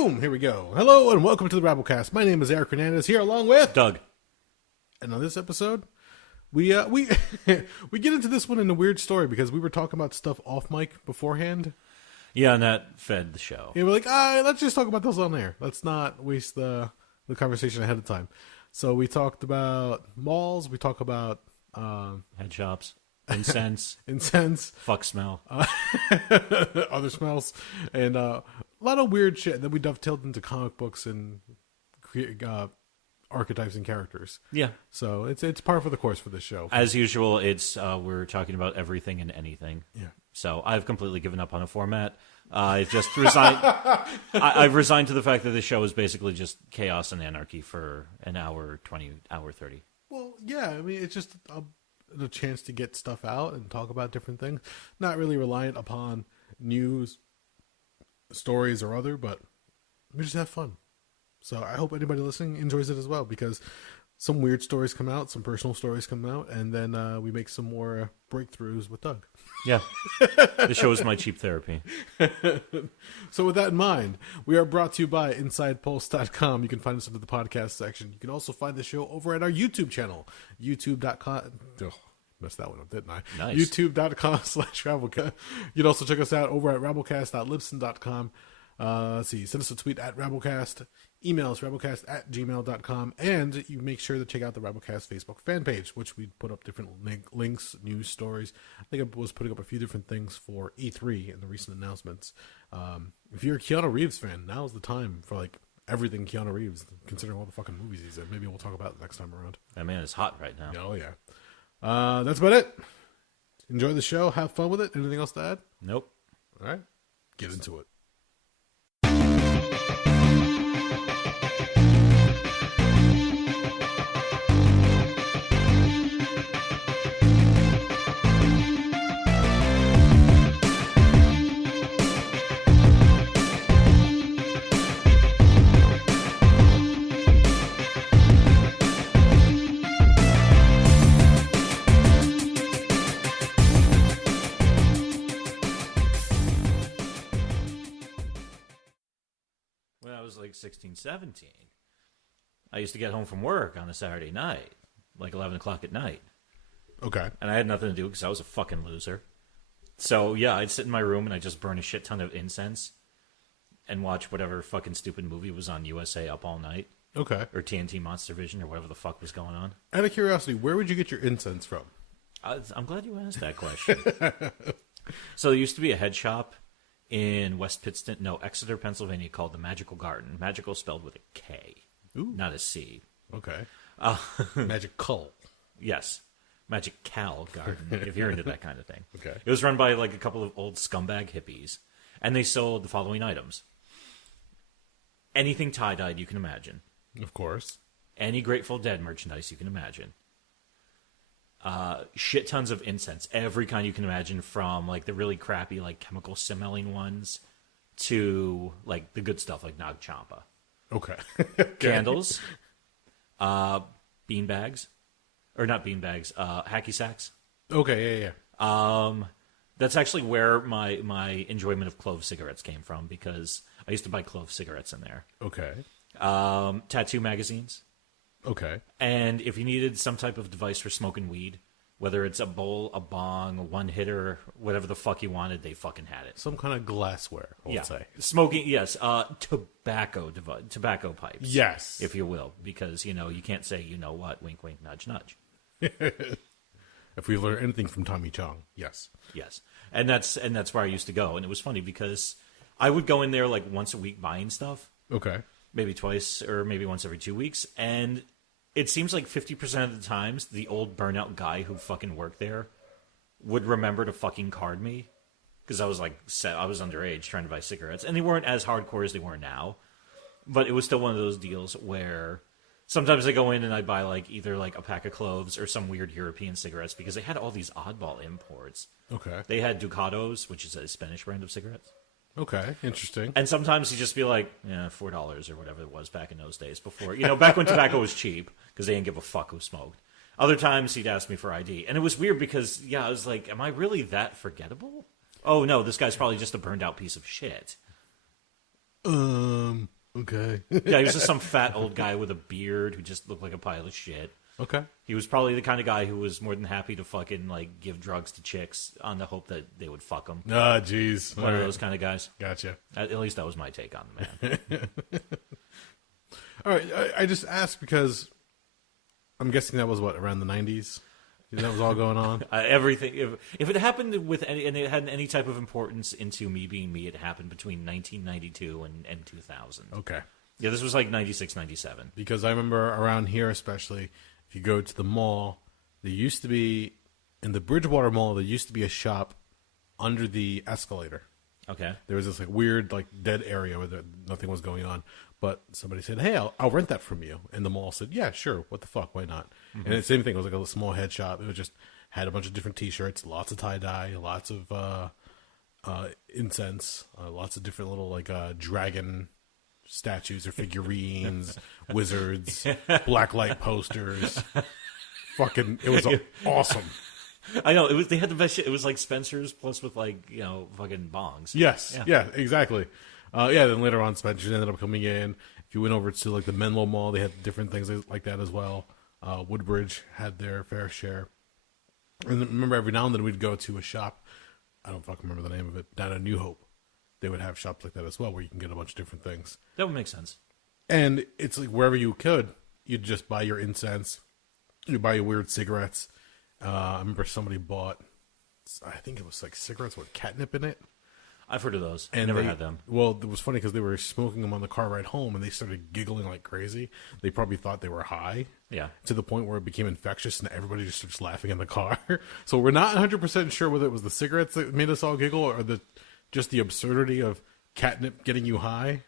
Boom! Here we go. Hello and welcome to the Rabblecast. My name is Eric Hernandez here along with Doug. And on this episode, we we get into this one in a weird story because we were talking about stuff off mic beforehand. Yeah, and that fed the show. And we're like, let's just talk about those on air. Let's not waste the conversation ahead of time. So we talked about malls. We talk about Head shops, incense, fuck smell, other smells, and a lot of weird shit. And then we dovetailed into comic books and archetypes and characters. Yeah. So it's par for the course for this show. As usual, it's we're talking about everything and anything. Yeah. So I've completely given up on a format. I've just resigned. I've resigned to the fact that the show is basically just chaos and anarchy for an hour 20, hour 30. Well, yeah. I mean, it's just a chance to get stuff out and talk about different things. Not really reliant upon news, stories, or other, but we just have fun. So I hope anybody listening enjoys it as well, because some weird stories come out, some personal stories come out, and then we make some more breakthroughs with Doug. Yeah. The show is my cheap therapy. So with that in mind, we are brought to you by InsidePulse.com. You can find us under the podcast section. You can also find the show over at our YouTube channel, youtube.com. Oh, messed that one up, didn't I? Nice. youtube.com/Rabblecast. You can also check us out over at Rabblecast.libsyn.com. Let's see, send us a tweet at Rabblecast, email us rabblecast@gmail.com, and you make sure to check out the Rabblecast Facebook fan page, which we put up different links, news stories. I think I was putting up a few different things for E3 and the recent announcements. If you're a Keanu Reeves fan, now's the time for like everything Keanu Reeves, considering all the fucking movies he's in. Maybe we'll talk about it next time around. That man is hot right now. Oh, yeah. That's about it. Enjoy the show. Have fun with it. Anything else to add? Nope. All right. Get into it. When I was like 16, 17, I used to get home from work on a Saturday night, like 11 o'clock at night. Okay. And I had nothing to do because I was a fucking loser. So, yeah, I'd sit in my room and I'd just burn a shit ton of incense and watch whatever fucking stupid movie was on USA Up All Night. Okay. Or TNT Monster Vision or whatever the fuck was going on. Out of curiosity, where would you get your incense from? I'm glad you asked that question. So there used to be a head shop in Exeter, Pennsylvania, called the Magical Garden. Magical spelled with a K, Ooh. not a C. Okay. Magical. Yes. Magic Cal Garden, if you're into that kind of thing. Okay. It was run by like a couple of old scumbag hippies, and they sold the following items. Anything tie-dyed you can imagine. Of course. Any Grateful Dead merchandise you can imagine. Shit tons of incense, every kind you can imagine, from like the really crappy like chemical smelling ones to like the good stuff like Nag Champa. Okay. Candles, bean bags, or not bean bags, hacky sacks. Okay, yeah. That's actually where my enjoyment of clove cigarettes came from, because I used to buy clove cigarettes in there. Okay. Tattoo magazines. Okay. And if you needed some type of device for smoking weed, whether it's a bowl, a bong, a one-hitter, whatever the fuck you wanted, they fucking had it. Some kind of glassware, I would say. Smoking, yes. Tobacco pipes. Yes. If you will, because, you can't say, you know what, wink, wink, nudge, nudge. If we learn anything from Tommy Chong, yes. Yes. And that's where I used to go. And it was funny because I would go in there like once a week buying stuff. Okay. Maybe twice or maybe once every 2 weeks. And it seems like 50% of the times the old burnout guy who fucking worked there would remember to fucking card me. Because I was I was underage trying to buy cigarettes. And they weren't as hardcore as they were now. But it was still one of those deals where sometimes I go in and I buy like either like a pack of cloves or some weird European cigarettes, because they had all these oddball imports. Okay. They had Ducados, which is a Spanish brand of cigarettes. Okay, interesting. And sometimes he'd just be like, yeah, $4 or whatever it was back in those days before. Back when tobacco was cheap, because they didn't give a fuck who smoked. Other times he'd ask me for ID. And it was weird because, I was like, am I really that forgettable? Oh, no, this guy's probably just a burned out piece of shit. Okay. Yeah, he was just some fat old guy with a beard who just looked like a pile of shit. Okay. He was probably the kind of guy who was more than happy to fucking like give drugs to chicks on the hope that they would fuck him. Ah, jeez. One of those kind of guys. Gotcha. At least that was my take on the man. All right. I just asked because I'm guessing that was what, around the 90s? That was all going on? Everything. If it happened with any, and it had any type of importance into me being me, it happened between 1992 and 2000. Okay. Yeah, this was like 96, 97. Because I remember around here especially, if you go to the mall, there used to be, in the Bridgewater Mall, there used to be a shop under the escalator. Okay. There was this like weird like dead area where nothing was going on. But somebody said, hey, I'll rent that from you. And the mall said, yeah, sure. What the fuck? Why not? Mm-hmm. And the same thing. It was like a small head shop. It was just had a bunch of different T-shirts, lots of tie-dye, lots of incense, lots of different little like dragon statues or figurines, wizards, blacklight posters. Fucking, it was awesome. I know, they had the best shit. It was like Spencer's plus with like, fucking bongs. Yes. Yeah, exactly. Then later on, Spencer's ended up coming in. If you went over to like the Menlo Mall, they had different things like that as well. Woodbridge had their fair share. And remember, every now and then we'd go to a shop, I don't fucking remember the name of it, down at New Hope. They would have shops like that as well, where you can get a bunch of different things. That would make sense. And it's like wherever you could, you'd just buy your incense, you'd buy your weird cigarettes. I remember somebody bought, I think it was like cigarettes with catnip in it. I've heard of those. And never had them. Well, it was funny because they were smoking them on the car ride home, and they started giggling like crazy. They probably thought they were high. Yeah. To the point where it became infectious, and everybody just starts laughing in the car. So we're not 100% sure whether it was the cigarettes that made us all giggle or just the absurdity of catnip getting you high.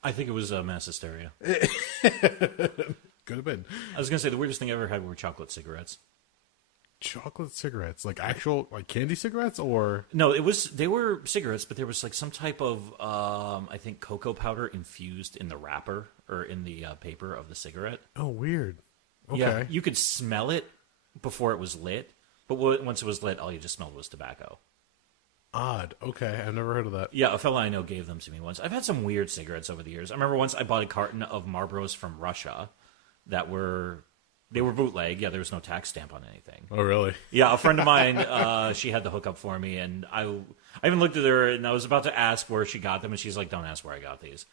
I think it was mass hysteria. Could have been. I was going to say, the weirdest thing I ever had were chocolate cigarettes. Chocolate cigarettes, like actual like candy cigarettes, or no? They were cigarettes, but there was like some type of I think cocoa powder infused in the wrapper or in the paper of the cigarette. Oh, weird. Okay, yeah, you could smell it before it was lit, but once it was lit, all you just smelled was tobacco. Odd. Okay, I've never heard of that. Yeah, a fella I know gave them to me once. I've had some weird cigarettes over the years. I remember once I bought a carton of Marlboros from Russia that were. They were bootleg. Yeah, there was no tax stamp on anything. Oh, really? Yeah, a friend of mine, she had the hookup for me, and I even looked at her, and I was about to ask where she got them, and she's like, don't ask where I got these.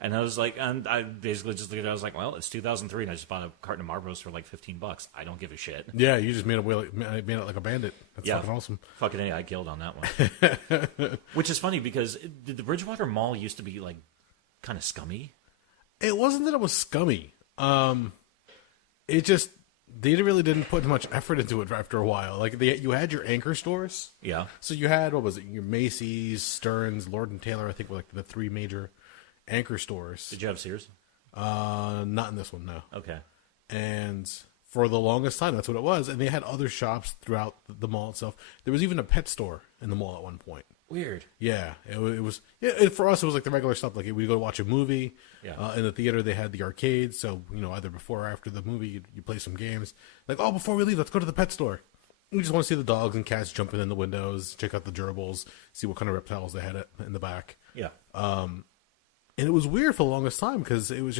And I was like, and I basically just looked at it, I was like, well, it's 2003, and I just bought a carton of Marlboros for like $15. I don't give a shit. Yeah, you just made it like a bandit. That's fucking awesome. Fucking A, I killed on that one. Which is funny, because the Bridgewater Mall used to be like kind of scummy. It wasn't that it was scummy. It just, they really didn't put much effort into it after a while. Like, you had your anchor stores. Yeah. So you had, what was it, your Macy's, Stearns, Lord & Taylor, I think were like the three major anchor stores. Did you have Sears? Not in this one, no. Okay. And for the longest time, that's what it was. And they had other shops throughout the mall itself. There was even a pet store in the mall at one point. Weird. Yeah, it was. For us, it was like the regular stuff. Like we go to watch a movie. Yeah. In the theater, they had the arcade. So either before or after the movie, you play some games. Like, oh, before we leave, let's go to the pet store. We just want to see the dogs and cats jumping in the windows, check out the gerbils, see what kind of reptiles they had in the back. Yeah. And it was weird for the longest time because it was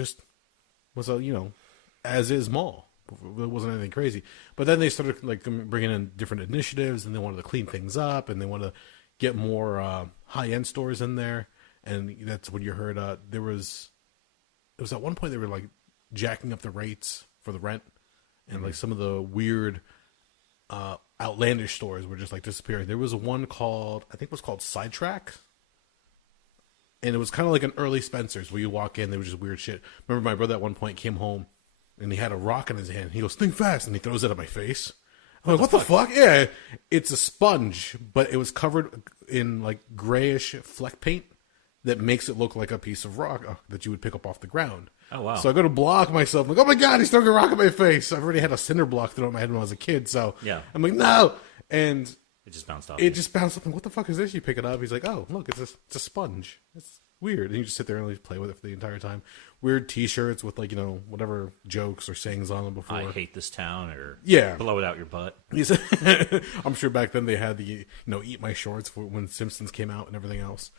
a as is mall. It wasn't anything crazy. But then they started like bringing in different initiatives, and they wanted to clean things up, and they wanted to get more high-end stores in there, and that's when you heard it was at one point they were like jacking up the rates for the rent, and like some of the weird outlandish stores were just like disappearing. There was one called, I think it was called Sidetrack, and it was kind of like an early Spencer's where you walk in, there was just weird shit. Remember my brother at one point came home and he had a rock in his hand. He goes, think fast, and he throws it at my face. I'm like, what the fuck? Yeah, it's a sponge, but it was covered in like grayish fleck paint that makes it look like a piece of rock that you would pick up off the ground. Oh, wow. So I go to block myself. I'm like, oh my God, he's throwing a rock at my face. I've already had a cinder block thrown at my head when I was a kid. So yeah. I'm like, no. And it just bounced off. It just bounced off. What the fuck is this? You pick it up. He's like, oh, look, it's a sponge. It's weird. And you just sit there and like play with it for the entire time. Weird T-shirts with like, whatever jokes or sayings on them before. I hate this town, or yeah, blow it out your butt. I'm sure back then they had the, eat my shorts when Simpsons came out and everything else.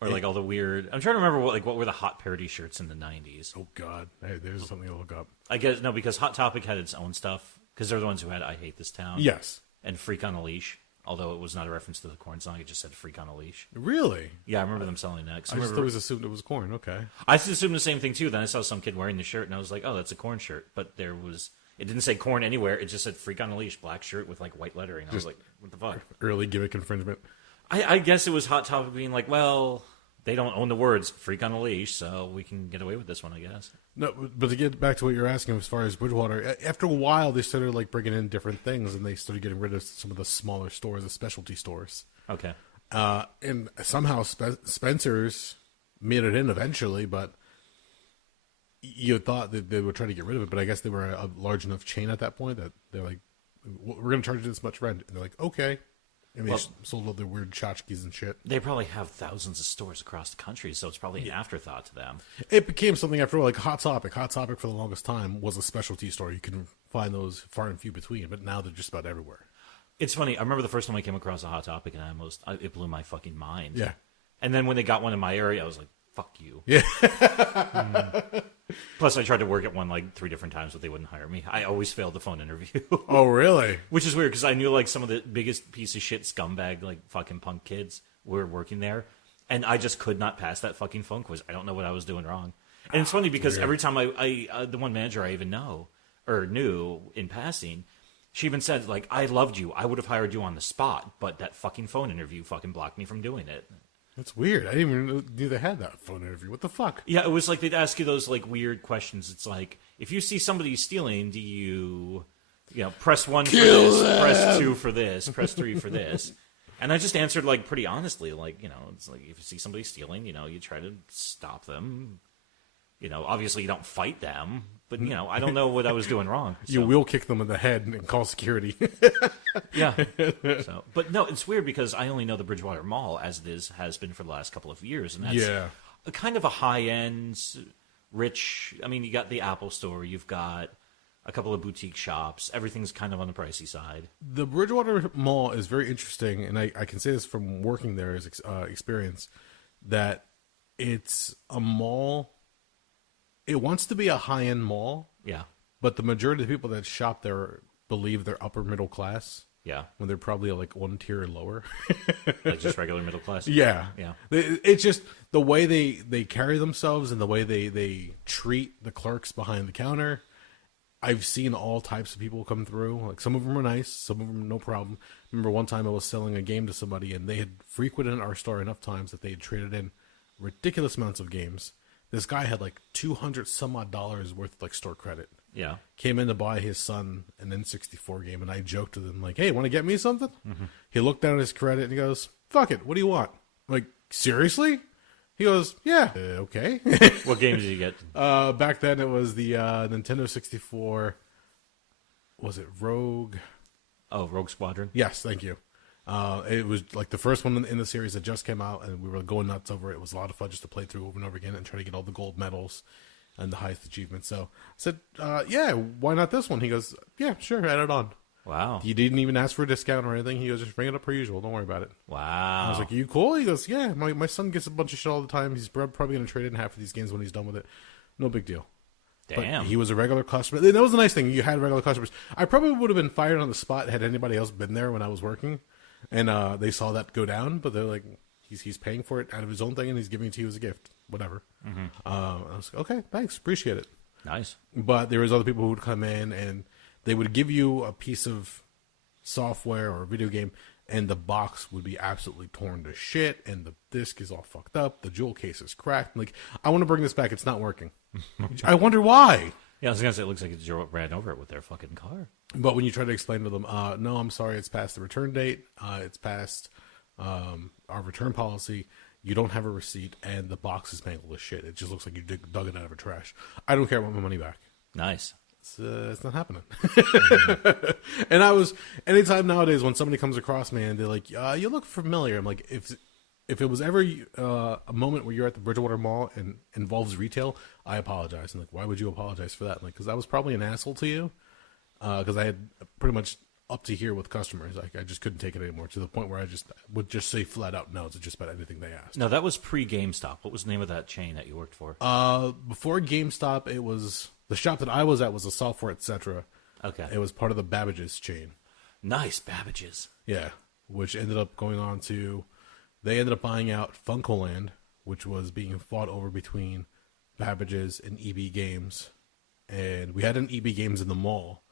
Or like all the weird. I'm trying to remember what were the hot parody shirts in the 90s. Oh God, hey, there's something to look up. I guess no, because Hot Topic had its own stuff because they're the ones who had "I Hate This Town." Yes, and "Freak on a Leash." Although it was not a reference to the Korn song, it just said "Freak on a Leash." Really? Yeah, I remember them selling that. I just always assumed it was Korn. Okay, I assumed the same thing too. Then I saw some kid wearing the shirt, and I was like, "Oh, that's a Korn shirt." But it didn't say Korn anywhere. It just said "Freak on a Leash," black shirt with like white lettering. I was like, "What the fuck?" Early gimmick infringement. I guess it was Hot Topic being like, "Well, they don't own the words "Freak on a Leash," so we can get away with this one, I guess." No, but to get back to what you're asking as far as Bridgewater, after a while they started like bringing in different things, and they started getting rid of some of the smaller stores, the specialty stores. Okay. And somehow Spencer's made it in eventually, but you thought that they would try to get rid of it. But I guess they were a large enough chain at that point that they're like, "We're going to charge you this much rent," and they're like, "Okay." And they sold all their weird tchotchkes and shit. They probably have thousands of stores across the country, so it's probably an afterthought to them. It became something after all, like Hot Topic. Hot Topic for the longest time was a specialty store. You can find those far and few between, but now they're just about everywhere. It's funny. I remember the first time I came across a Hot Topic, and it blew my fucking mind. Yeah. And then when they got one in my area, I was like, "Fuck you." Yeah. Plus, I tried to work at one like 3 different times, but they wouldn't hire me. I always failed the phone interview. Oh, really? Which is weird because I knew like some of the biggest piece of shit scumbag like fucking punk kids were working there, and I just could not pass that fucking phone quiz. I don't know what I was doing wrong. And it's funny because every time I the one manager I even knew in passing, she even said like, "I loved you. I would have hired you on the spot, but that fucking phone interview fucking blocked me from doing it." That's weird. I didn't even know they had that phone interview. What the fuck? Yeah, it was like they'd ask you those like weird questions. It's like, if you see somebody stealing, do you press 1 for this, press 2 for this, press 3 for this? And I just answered like pretty honestly, like, it's like if you see somebody stealing, you try to stop them. Obviously you don't fight them, but I don't know what I was doing wrong. So. You will kick them in the head and call security. Yeah. But no, it's weird because I only know the Bridgewater Mall as it has been for the last couple of years, and that's a kind of a high-end, rich. I mean, you got the Apple Store, you've got a couple of boutique shops. Everything's kind of on the pricey side. The Bridgewater Mall is very interesting, and I can say this from working there as experience, that it's a mall. It wants to be a high-end mall. Yeah. But the majority of the people that shop there believe they're upper middle class. Yeah. When they're probably like one tier lower. Like just regular middle class? Yeah. Yeah. It's just the way they carry themselves and the way they treat the clerks behind the counter. I've seen all types of people come through. Like some of them are nice, some of them no problem. Remember one time I was selling a game to somebody and they had frequented our store enough times that they had traded in ridiculous amounts of games. This guy had like $200 some odd worth of like store credit. Yeah. Came in to buy his son an N64 game, and I joked with him like, "Hey, want to get me something?" Mm-hmm. He looked down at his credit and he goes, "Fuck it, what do you want?" I'm like, seriously? He goes, "Yeah, okay." What game did you get? Back then it was the Nintendo 64. Was it Rogue? Oh, Rogue Squadron. Yes, thank you. It was like the first one in the series that just came out, and we were going nuts over it. It was a lot of fun just to play through over and over again and try to get all the gold medals and the highest achievements. So I said, "Yeah, why not this one?" He goes, "Yeah, sure, add it on." Wow. He didn't even ask for a discount or anything. He goes, "Just bring it up per usual. Don't worry about it." Wow. I was like, "Are you cool?" He goes, "Yeah, my son gets a bunch of shit all the time. He's probably going to trade in half of these games when he's done with it. No big deal." Damn. But he was a regular customer. That was the nice thing. You had regular customers. I probably would have been fired on the spot had anybody else been there when I was working. And they saw that go down, but they're like, he's paying for it out of his own thing, and he's giving it to you as a gift. Whatever. Mm-hmm. I was like, okay, thanks. Appreciate it. Nice. But there was other people who would come in, and they would give you a piece of software or a video game, and the box would be absolutely torn to shit, and the disc is all fucked up. The jewel case is cracked. I'm like, I want to bring this back. It's not working. I wonder why. Yeah, I was going to say, it looks like it ran over it with their fucking car. But when you try to explain to them, no, I'm sorry, it's past the return date. It's past our return policy. You don't have a receipt, and the box is mangled as shit. It just looks like you dug it out of a trash. I don't care. I want my money back. Nice. It's not happening. And anytime nowadays when somebody comes across me and they're like, you look familiar. I'm like, if it was ever a moment where you're at the Bridgewater Mall and involves retail, I apologize. And like, why would you apologize for that? I'm like, because I was probably an asshole to you. Because I had pretty much up to here with customers. Like, I just couldn't take it anymore, to the point where I just would just say flat out no to just about anything they asked. No, that was pre-GameStop. What was the name of that chain that you worked for? Before GameStop, it was the shop that I was at was a Software Etc. Okay. It was part of the Babbage's chain. Nice, Babbage's. Yeah, which ended up going on to, they ended up buying out Funkoland, which was being fought over between Babbage's and EB Games. And we had an EB Games in the mall.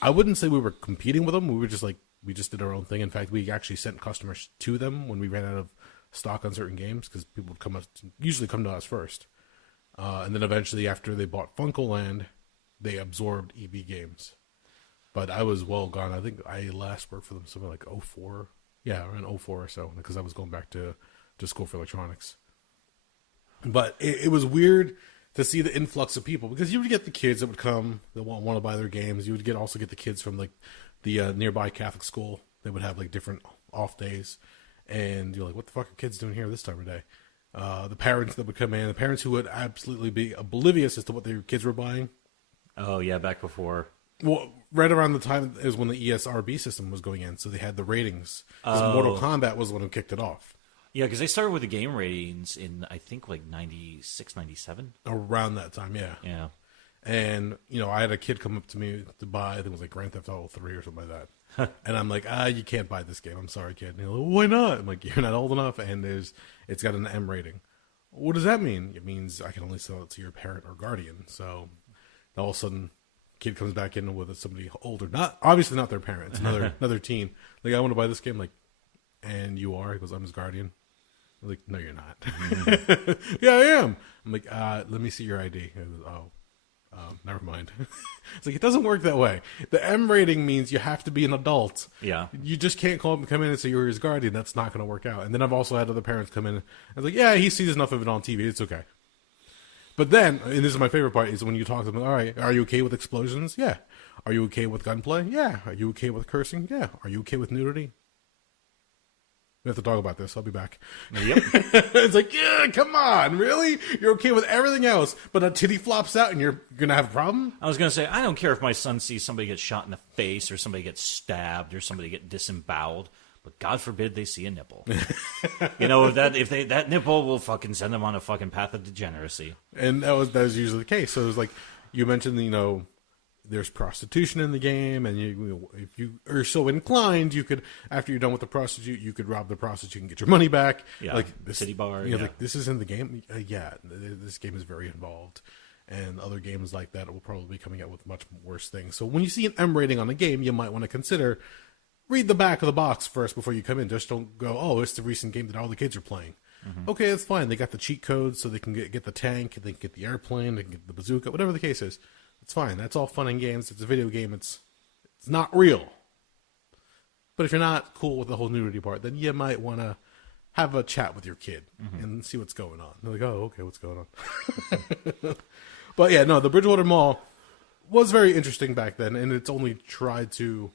I wouldn't say we were competing with them. We were just like, we just did our own thing. In fact, we actually sent customers to them when we ran out of stock on certain games, because people would usually come to us first. And then eventually, after they bought Funkoland, they absorbed EB Games. But I was well gone. I think I last worked for them something like 04. Yeah, around 04 or so, because I was going back to school for electronics. But it was weird to see the influx of people, because you would get the kids that would come that want to buy their games. You would also get the kids from like the nearby Catholic school. They would have like different off days, and you're like, what the fuck are kids doing here this time of day? The parents that would come in, the parents who would absolutely be oblivious as to what their kids were buying. Oh yeah, back before. Well, right around the time is when the ESRB system was going in, so they had the ratings. Mortal Kombat was the one who kicked it off. Yeah, because they started with the game ratings in, I think, like 96, 97? Around that time, yeah. Yeah. And, I had a kid come up to me to buy, I think it was like Grand Theft Auto 3 or something like that. And I'm like, you can't buy this game. I'm sorry, kid. And he's like, why not? I'm like, you're not old enough, and it's got an M rating. What does that mean? It means I can only sell it to your parent or guardian. So all of a sudden, kid comes back in with somebody older. Obviously not their parent. It's another teen. Like, I want to buy this game. Like, and you are? He goes, I'm his guardian. I'm like, no, you're not. Mm-hmm. Yeah, I am. I'm like, let me see your ID. He goes, never mind. It's like, it doesn't work that way. The M rating means you have to be an adult. Yeah. You just can't come in and say you're his guardian. That's not going to work out. And then I've also had other parents come in. I was like, yeah, he sees enough of it on TV. It's okay. But then, and this is my favorite part, is when you talk to them, all right, are you okay with explosions? Yeah. Are you okay with gunplay? Yeah. Are you okay with cursing? Yeah. Are you okay with nudity? We have to talk about this. I'll be back. Yep. It's like, yeah, come on, really? You're okay with everything else, but a titty flops out and you're going to have a problem? I was going to say, I don't care if my son sees somebody get shot in the face or somebody get stabbed or somebody get disemboweled, but God forbid they see a nipple. That nipple will fucking send them on a fucking path of degeneracy. And that was usually the case. So it was like, you mentioned, there's prostitution in the game, and if you are so inclined, you could, after you're done with the prostitute, you could rob the prostitute and get your money back. Yeah, like this city bar. Like, this is in the game. Yeah, this game is very involved, and other games like that will probably be coming out with much worse things. So when you see an M rating on a game, you might want to consider read the back of the box first before you come in. Just don't go, oh, it's the recent game that all the kids are playing. Mm-hmm. Okay, that's fine. They got the cheat codes, so they can get the tank, they can get the airplane, they can get the bazooka, whatever the case is. It's fine. That's all fun and games. It's a video game. It's not real. But if you're not cool with the whole nudity part, then you might want to have a chat with your kid and see what's going on. They're like, oh, okay, what's going on? But yeah, no, the Bridgewater Mall was very interesting back then, and it's only tried to,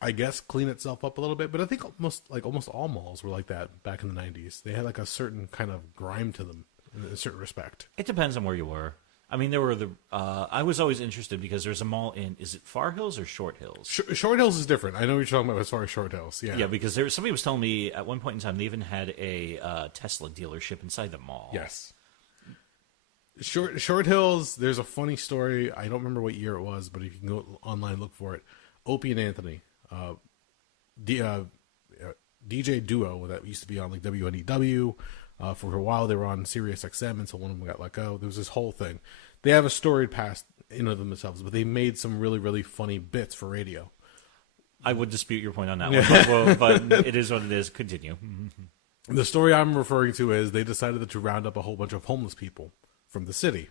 I guess, clean itself up a little bit. But I think almost all malls were like that back in the 90s. They had like a certain kind of grime to them in a certain respect. It depends on where you were. I mean, there were I was always interested because there's a mall in, is it Far Hills or Short Hills? Short Hills is different. I know what you're talking about as far as Short Hills. Yeah. Yeah, because somebody was telling me at one point in time they even had a Tesla dealership inside the mall. Yes. Short Hills, there's a funny story. I don't remember what year it was, but if you can go online, look for it. Opie and Anthony, DJ duo that used to be on like WNEW. For a while, they were on Sirius XM until one of them got let go. There was this whole thing. They have a storied past in of themselves, but they made some really, really funny bits for radio. I would dispute your point on that one, but it is what it is. Continue. The story I'm referring to is they decided to round up a whole bunch of homeless people from the city,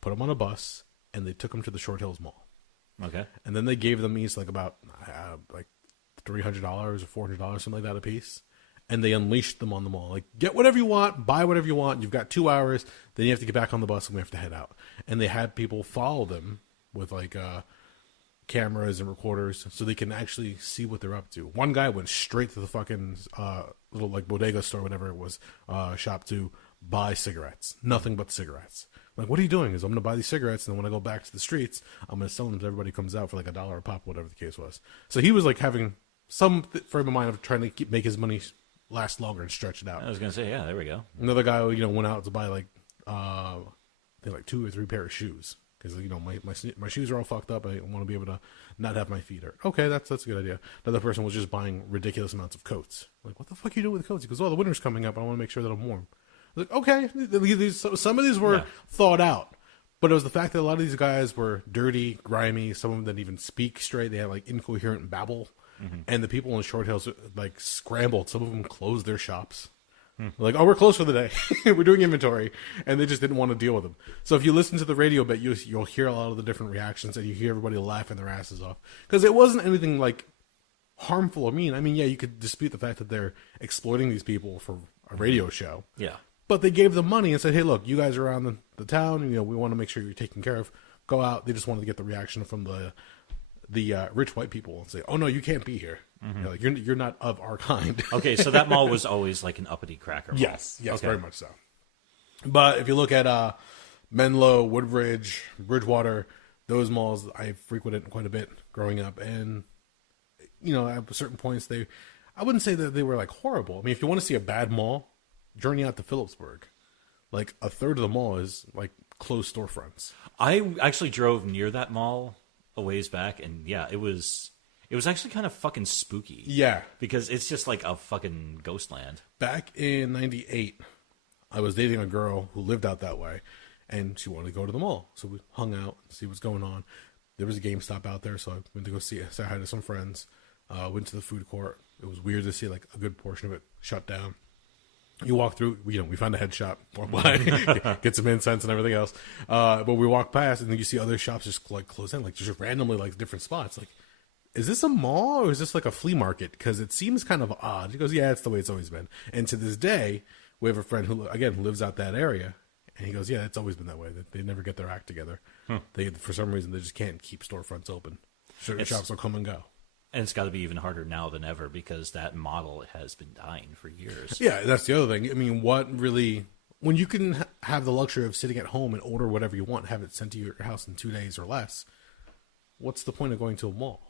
put them on a bus, and they took them to the Short Hills Mall. Okay. And then they gave them each like about $300 or $400, something like that a piece. And they unleashed them on the mall. Like, get whatever you want, buy whatever you want. You've got 2 hours. Then you have to get back on the bus and we have to head out. And they had people follow them with like cameras and recorders so they can actually see what they're up to. One guy went straight to the fucking little like bodega store, whatever it was, shop to buy cigarettes. Nothing but cigarettes. Like, what are you doing? Is I'm going to buy these cigarettes, and then when I go back to the streets, I'm going to sell them to everybody who comes out for like $1 a pop, whatever the case was. So he was like having some frame of mind of trying to make his money last longer and stretch it out. I was going to say, yeah, there we go. Another guy, went out to buy like, I think like 2 or 3 pair of shoes. Because, my shoes are all fucked up. I want to be able to not have my feet hurt. Okay, that's a good idea. Another person was just buying ridiculous amounts of coats. Like, what the fuck are you doing with coats? He goes, the winter's coming up. I want to make sure that I'm warm. I was like, okay. Some of these were thought out. But it was the fact that a lot of these guys were dirty, grimy. Some of them didn't even speak straight. They had, like, incoherent babble. Mm-hmm. And the people in the short hills, like, scrambled. Some of them closed their shops. Like, we're closed for the day. We're doing inventory. And they just didn't want to deal with them. So if you listen to the radio bit, you'll hear a lot of the different reactions, and you hear everybody laughing their asses off. Because it wasn't anything, like, harmful or mean. I mean, yeah, you could dispute the fact that they're exploiting these people for a radio show. Yeah. But they gave them money and said, hey, look, you guys are around the town. We want to make sure you're taken care of. Go out. They just wanted to get the reaction from the rich white people and say, oh, no, you can't be here. Mm-hmm. Like, you're not of our kind. Okay, so that mall was always like an uppity cracker mall. Yes, okay. Very much so. But if you look at Menlo, Woodbridge, Bridgewater, those malls I frequented quite a bit growing up. And, at certain points, I wouldn't say that they were, like, horrible. I mean, if you want to see a bad mall, journey out to Phillipsburg. Like, a third of the mall is, like, closed storefronts. I actually drove near that mall a ways back, and, yeah, it was actually kind of fucking spooky. Yeah. Because it's just like a fucking ghost land. Back in 98, I was dating a girl who lived out that way, and she wanted to go to the mall. So we hung out and see what's going on. There was a GameStop out there, so I went to go say hi to some friends. Went to the food court. It was weird to see, like, a good portion of it shut down. You walk through, we found a head shop, walk by, get some incense and everything else. But we walk past, and then you see other shops just, like, close in, like, just randomly, like, different spots. Like, is this a mall or is this like a flea market? Because it seems kind of odd. He goes, yeah, it's the way it's always been. And to this day, we have a friend who, again, lives out that area. And he goes, yeah, it's always been that way. They never get their act together. For some reason, they just can't keep storefronts open. Certain shops will come and go. And it's got to be even harder now than ever because that model has been dying for years. Yeah, that's the other thing. I mean, when you can have the luxury of sitting at home and order whatever you want, have it sent to your house in 2 days or less, what's the point of going to a mall?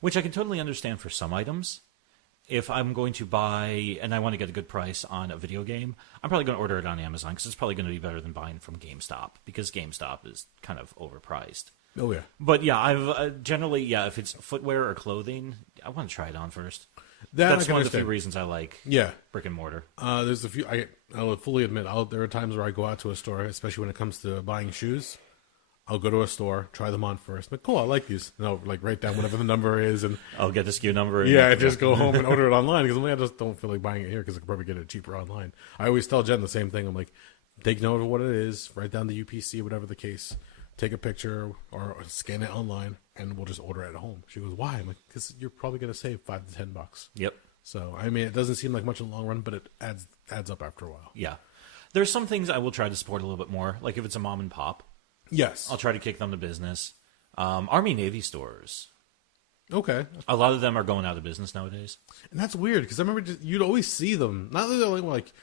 Which I can totally understand for some items. If I'm going to buy, and I want to get a good price on a video game, I'm probably going to order it on Amazon because it's probably going to be better than buying from GameStop because GameStop is kind of overpriced. Oh, yeah. But yeah, I've generally, if it's footwear or clothing, I want to try it on first. That's one of the few reasons I like brick and mortar. There's a few, I'll fully admit, there are times where I go out to a store, especially when it comes to buying shoes. I'll go to a store, try them on first. But cool, I like these. And I'll write down whatever the number is, and I'll get the SKU number. And just go home and order it online because I just don't feel like buying it here because I could probably get it cheaper online. I always tell Jen the same thing. I'm like, take note of what it is, write down the UPC, whatever the case, take a picture or scan it online, and we'll just order it at home. She goes, why? I'm like, because you're probably going to save $5 to $10. Yep. So I mean, it doesn't seem like much in the long run, but it adds up after a while. Yeah, there's some things I will try to support a little bit more, like if it's a mom and pop. Yes. I'll try to kick them to business. Army Navy stores. Okay. A lot of them are going out of business nowadays. And that's weird because I remember you'd always see them. Not that they're like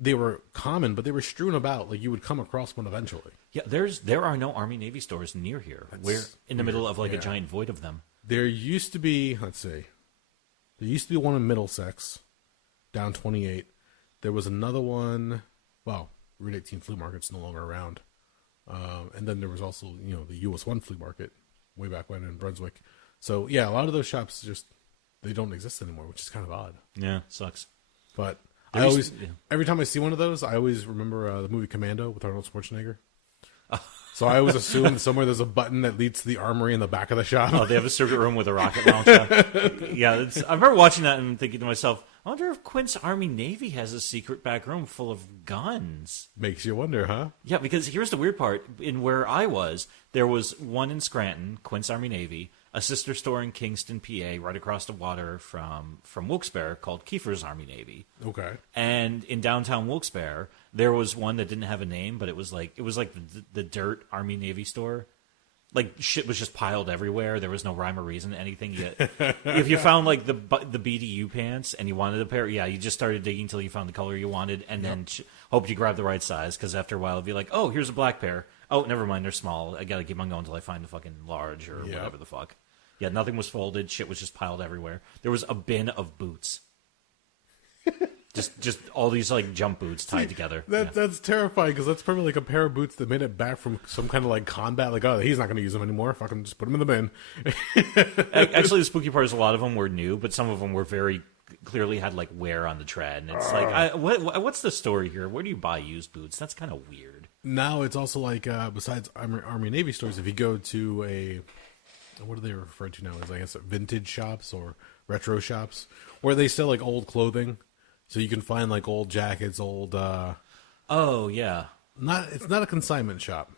they were common, but they were strewn about. Like you would come across one eventually. Yeah, there are no Army Navy stores near here. We're in the middle of like a giant void of them. There used to be, there used to be one in Middlesex, down 28. There was another one, Route 18 Flea Market's no longer around. And then there was also, the US 1 flea market way back when in Brunswick. So, yeah, a lot of those shops they don't exist anymore, which is kind of odd. Yeah, sucks. But every time I see one of those, I always remember the movie Commando with Arnold Schwarzenegger. So I always assume somewhere there's a button that leads to the armory in the back of the shop. Oh, they have a circuit room with a rocket launcher. Yeah, I remember watching that and thinking to myself, I wonder if Quint's Army Navy has a secret back room full of guns. Makes you wonder, huh? Yeah, because here's the weird part. In where I was, there was one in Scranton, Quint's Army Navy, a sister store in Kingston, PA, right across the water from Wilkes-Barre called Kiefer's Army Navy. Okay. And in downtown Wilkes-Barre, there was one that didn't have a name, but it was like the dirt Army Navy store. Like shit was just piled everywhere. There was no rhyme or reason to anything yet. If you found like the BDU pants and you wanted a pair, you just started digging until you found the color you wanted, and then Hoped you grab the right size, because after a while it'd be like, oh, here's a black pair. Oh, never mind, they're small. I gotta keep on going until I find a fucking large or whatever the fuck. Yeah, nothing was folded. Shit was just piled everywhere. There was a bin of boots. just all these like jump boots tied together. That's terrifying, because that's probably like a pair of boots that made it back from some kind of like combat. Like, oh, he's not going to use them anymore. Fucking just put them in the bin. Actually, the spooky part is a lot of them were new, but some of them were very clearly had like wear on the tread. And it's like, what's the story here? Where do you buy used boots? That's kind of weird. Now it's also like, besides Army Navy stores, if you go to what do they refer to now as, I guess, vintage shops or retro shops, where they sell like old clothing. So you can find like old jackets, old. Oh yeah. It's not a consignment shop,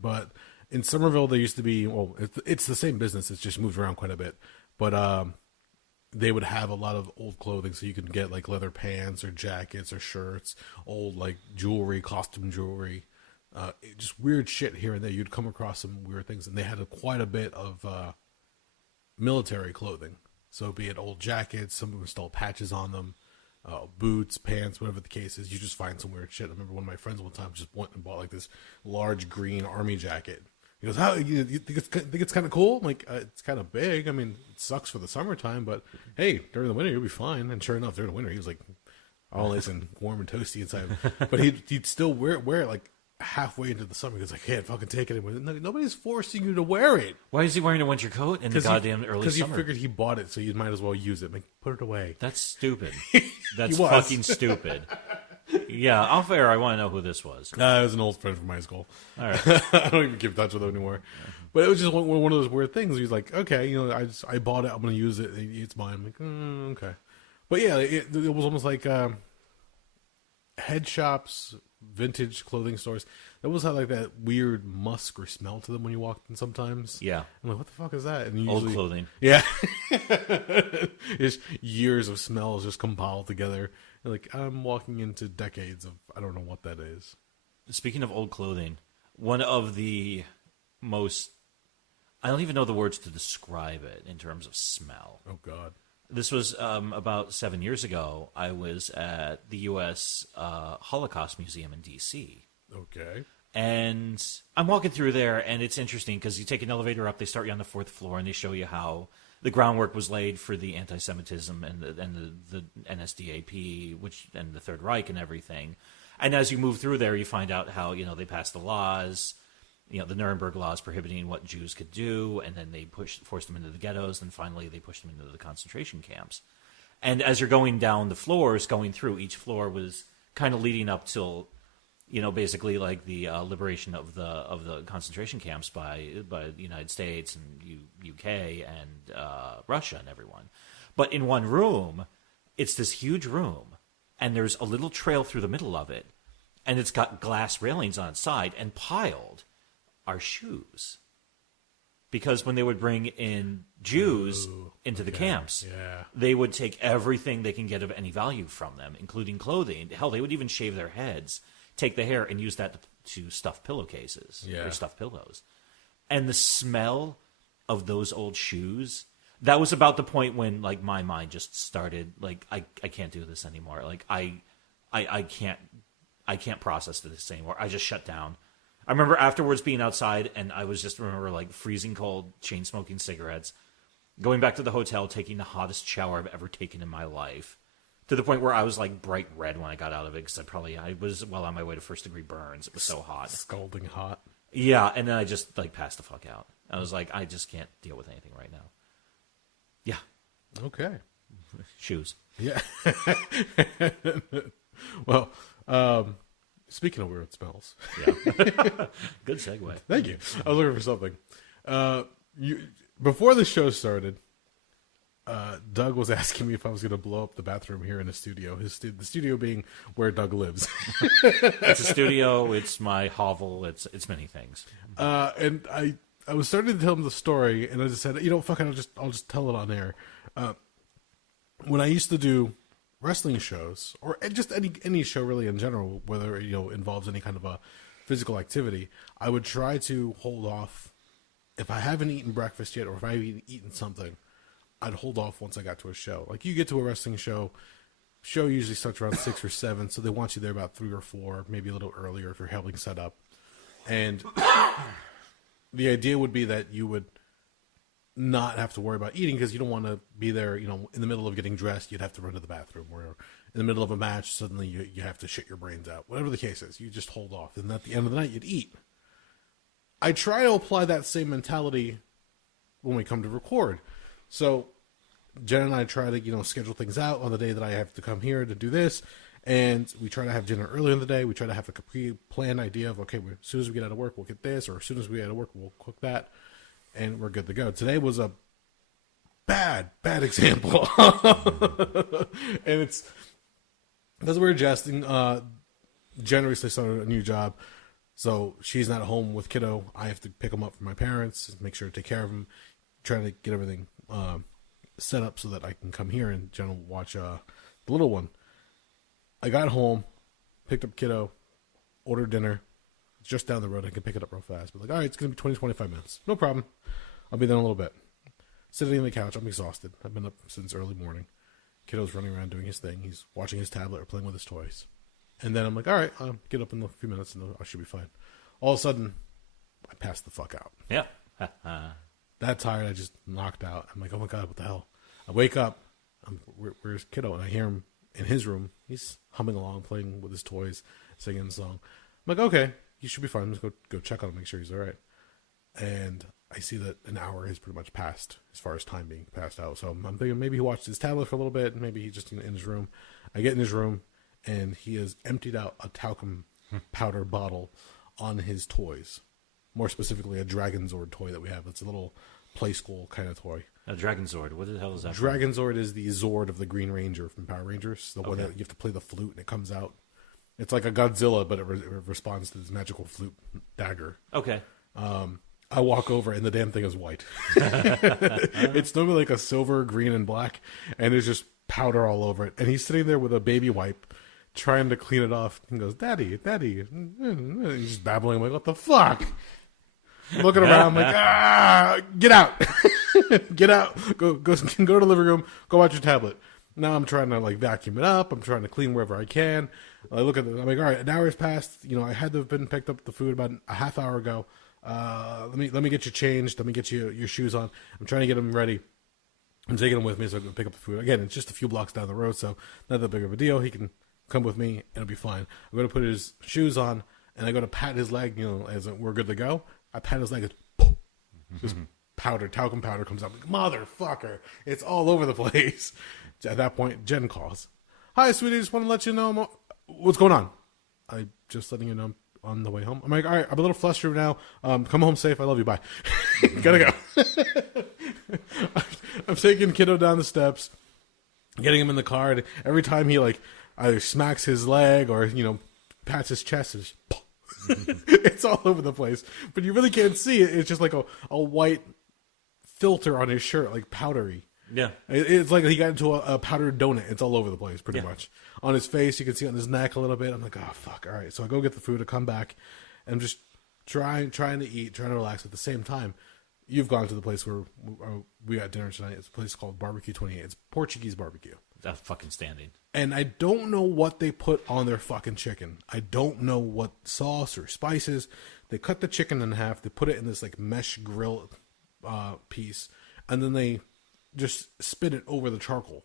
but in Somerville there used to be. Well, it's the same business. It's just moved around quite a bit, but they would have a lot of old clothing, so you could get like leather pants or jackets or shirts, old like jewelry, costume jewelry, just weird shit here and there. You'd come across some weird things, and they had quite a bit of military clothing. So be it old jackets, some of them still had patches on them. Boots, pants, whatever the case is, you just find some weird shit. I remember one of my friends one time just went and bought like this large green army jacket. He goes, "How you think it's kind of cool?" I'm like, it's kind of big. I mean, it sucks for the summertime, but hey, during the winter you'll be fine. And sure enough, during the winter he was like all nice and warm and toasty inside. But he'd still wear it like halfway into the summer. He goes like, "I can't fucking take it anymore." Nobody's forcing you to wear it. Why is he wearing a winter coat in the goddamn early summer? Because he figured he bought it, so you might as well use it. Like, put it away. That's stupid. That's fucking stupid. Yeah, off air, I want to know who this was. It was an old friend from high school. All right. I don't even keep in touch with him anymore. But it was just one of those weird things. He's like, okay, I bought it. I'm going to use it. It's mine. I'm like, okay. But yeah, it was almost like head shops, vintage clothing stores. They almost had like that weird musk or smell to them when you walked in sometimes. Yeah. I'm like, what the fuck is that? And old clothing. Yeah. It's years of smells just compiled together. And like, I'm walking into decades of, I don't know what that is. Speaking of old clothing, one of the most, I don't even know the words to describe it in terms of smell. Oh, God. This was about 7 years ago. I was at the U.S. Holocaust Museum in D.C. Okay. And I'm walking through there, and it's interesting because you take an elevator up, they start you on the 4th floor, and they show you how the groundwork was laid for the anti-Semitism and the NSDAP, and the Third Reich and everything. And as you move through there, you find out how, they passed the laws, the Nuremberg laws prohibiting what Jews could do, and then they forced them into the ghettos, and finally they pushed them into the concentration camps. And as you're going down the floors, going through, each floor was kind of leading up till, basically like the liberation of the concentration camps by the United States and UK and Russia and everyone. But in one room, it's this huge room, and there's a little trail through the middle of it, and it's got glass railings on its side, and piled are shoes. Because when they would bring in Jews into the camps, they would take everything they can get of any value from them, including clothing. Hell, they would even shave their heads, take the hair, and use that to stuff pillowcases or stuff pillows. And the smell of those old shoes, that was about the point when, like, my mind just started, like, I can't do this anymore. Like, I can't process this anymore. I just shut down. I remember afterwards being outside, and I remember like freezing cold, chain smoking cigarettes, going back to the hotel, taking the hottest shower I've ever taken in my life, to the point where I was like bright red when I got out of it, because I was well on my way to 1st-degree burns. It was so hot. Scalding hot. Yeah, and then I just like passed the fuck out. I was like, I just can't deal with anything right now. Yeah. Okay. Shoes. Yeah. Well, speaking of weird smells. Yeah. Good segue. Thank you. I was looking for something. Before the show started, Doug was asking me if I was going to blow up the bathroom here in the studio. The studio being where Doug lives. It's a studio. It's my hovel. It's many things. And I was starting to tell him the story, and I just said, fuck it, I'll just tell it on air. When I used to do wrestling shows, or just any show really in general, whether involves any kind of a physical activity, I would try to hold off. If I haven't eaten breakfast yet, or if I haven't eaten something, I'd hold off once I got to a show. Like, you get to a wrestling show, show usually starts around 6 or 7, so they want you there about 3 or 4, maybe a little earlier if you're helping set up. And the idea would be that you would not have to worry about eating because you don't want to be there, in the middle of getting dressed, you'd have to run to the bathroom, or in the middle of a match, suddenly you have to shit your brains out. Whatever the case is, you just hold off. And at the end of the night, you'd eat. I try to apply that same mentality when we come to record. So Jen and I try to, schedule things out on the day that I have to come here to do this. And we try to have dinner earlier in the day. We try to have a pre-planned idea of, okay, as soon as we get out of work, we'll get this. Or as soon as we get out of work, we'll cook that. And we're good to go. Today was a bad example. And it's because we're adjusting. Jen recently started a new job. So she's not at home with kiddo. I have to pick him up from my parents, make sure to take care of him, trying to get everything set up so that I can come here and Jen will watch the little one. I got home, picked up kiddo, ordered dinner. It's just down the road. I can pick it up real fast. But all right, it's going to be 20, 25 minutes. No problem. I'll be there in a little bit. Sitting on the couch, I'm exhausted. I've been up since early morning. Kiddo's running around doing his thing. He's watching his tablet or playing with his toys. And then I'm like, all right, I'll get up in a few minutes and I should be fine. All of a sudden, I passed the fuck out. Yeah. That tired, I just knocked out. I'm like, oh my God, what the hell? I wake up. Where's kiddo? And I hear him in his room. He's humming along, playing with his toys, singing a song. I'm like, okay, he should be fine. I'm just go check on him, make sure he's all right. And I see that an hour has pretty much passed as far as time being passed out. So I'm thinking maybe he watched his tablet for a little bit, and maybe he's just in his room. I get in his room, and he has emptied out a talcum powder bottle on his toys. More specifically, a Dragon Zord toy that we have. It's a little play school kind of toy. A Dragon Zord. What the hell is that? Dragon Zord is the Zord of the Green Ranger from Power Rangers. The one that you have to play the flute and it comes out. It's like a Godzilla, but it responds to this magical flute dagger. Okay. I walk over and the damn thing is white. It's normally like a silver, green, and black, and there's just powder all over it. And he's sitting there with a baby wipe, trying to clean it off. He goes, "Daddy, Daddy." And he's just babbling. I'm like, what the fuck? I'm looking around. I'm like, get out. Get out. Go to the living room. Go watch your tablet. Now I'm trying to vacuum it up. I'm trying to clean wherever I can. I look at it. I'm like, all right, an hour has passed. I had to have been picked up the food about a half hour ago. Let me get you changed. Let me get you your shoes on. I'm trying to get them ready. I'm taking him with me so I can pick up the food. Again, it's just a few blocks down the road, so not that big of a deal. He can come with me, and it'll be fine. I'm going to put his shoes on, and I go to pat his leg, as we're good to go. I pat his leg, and poof, this talcum powder comes out. I'm like, motherfucker, it's all over the place. At that point, Jen calls. Hi, sweetie, just want to let you know what's going on. I just letting you know I'm on the way home. I'm like, all right, I'm a little flustered now. Come home safe. I love you. Bye. Gotta go. I'm taking kiddo down the steps, getting him in the car. And every time he either smacks his leg or pats his chest, it's all over the place. But you really can't see it. It's just like a white filter on his shirt, like powdery. Yeah. It's like he got into a powdered donut. It's all over the place, pretty much. On his face, you can see on his neck a little bit. I'm like, oh, fuck. All right. So I go get the food. I come back. And I'm just trying to eat, trying to relax. At the same time, you've gone to the place where we got dinner tonight. It's a place called Barbecue 28. It's Portuguese barbecue. That's fucking standing. And I don't know what they put on their fucking chicken. I don't know what sauce or spices. They cut the chicken in half. They put it in this mesh grill piece. And then they just spit it over the charcoal.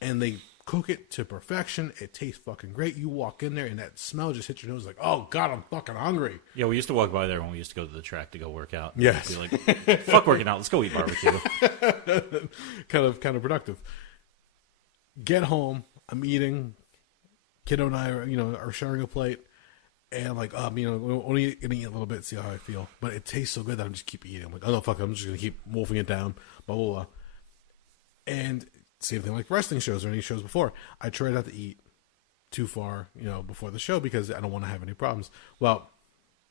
And they cook it to perfection. It tastes fucking great. You walk in there and that smell just hits your nose like, oh God, I'm fucking hungry. Yeah, we used to walk by there when we used to go to the track to go work out. Yes. Be like, fuck working out. Let's go eat barbecue. kind of productive. Get home. I'm eating. Kiddo and I are sharing a plate. And I'm like, only gonna eat a little bit, see how I feel. But it tastes so good that I'm just keep eating. I'm like, oh no, fuck it. I'm just gonna keep wolfing it down. Blah blah blah. And same thing like wrestling shows or any shows before. I try not to eat too far, before the show because I don't want to have any problems. Well,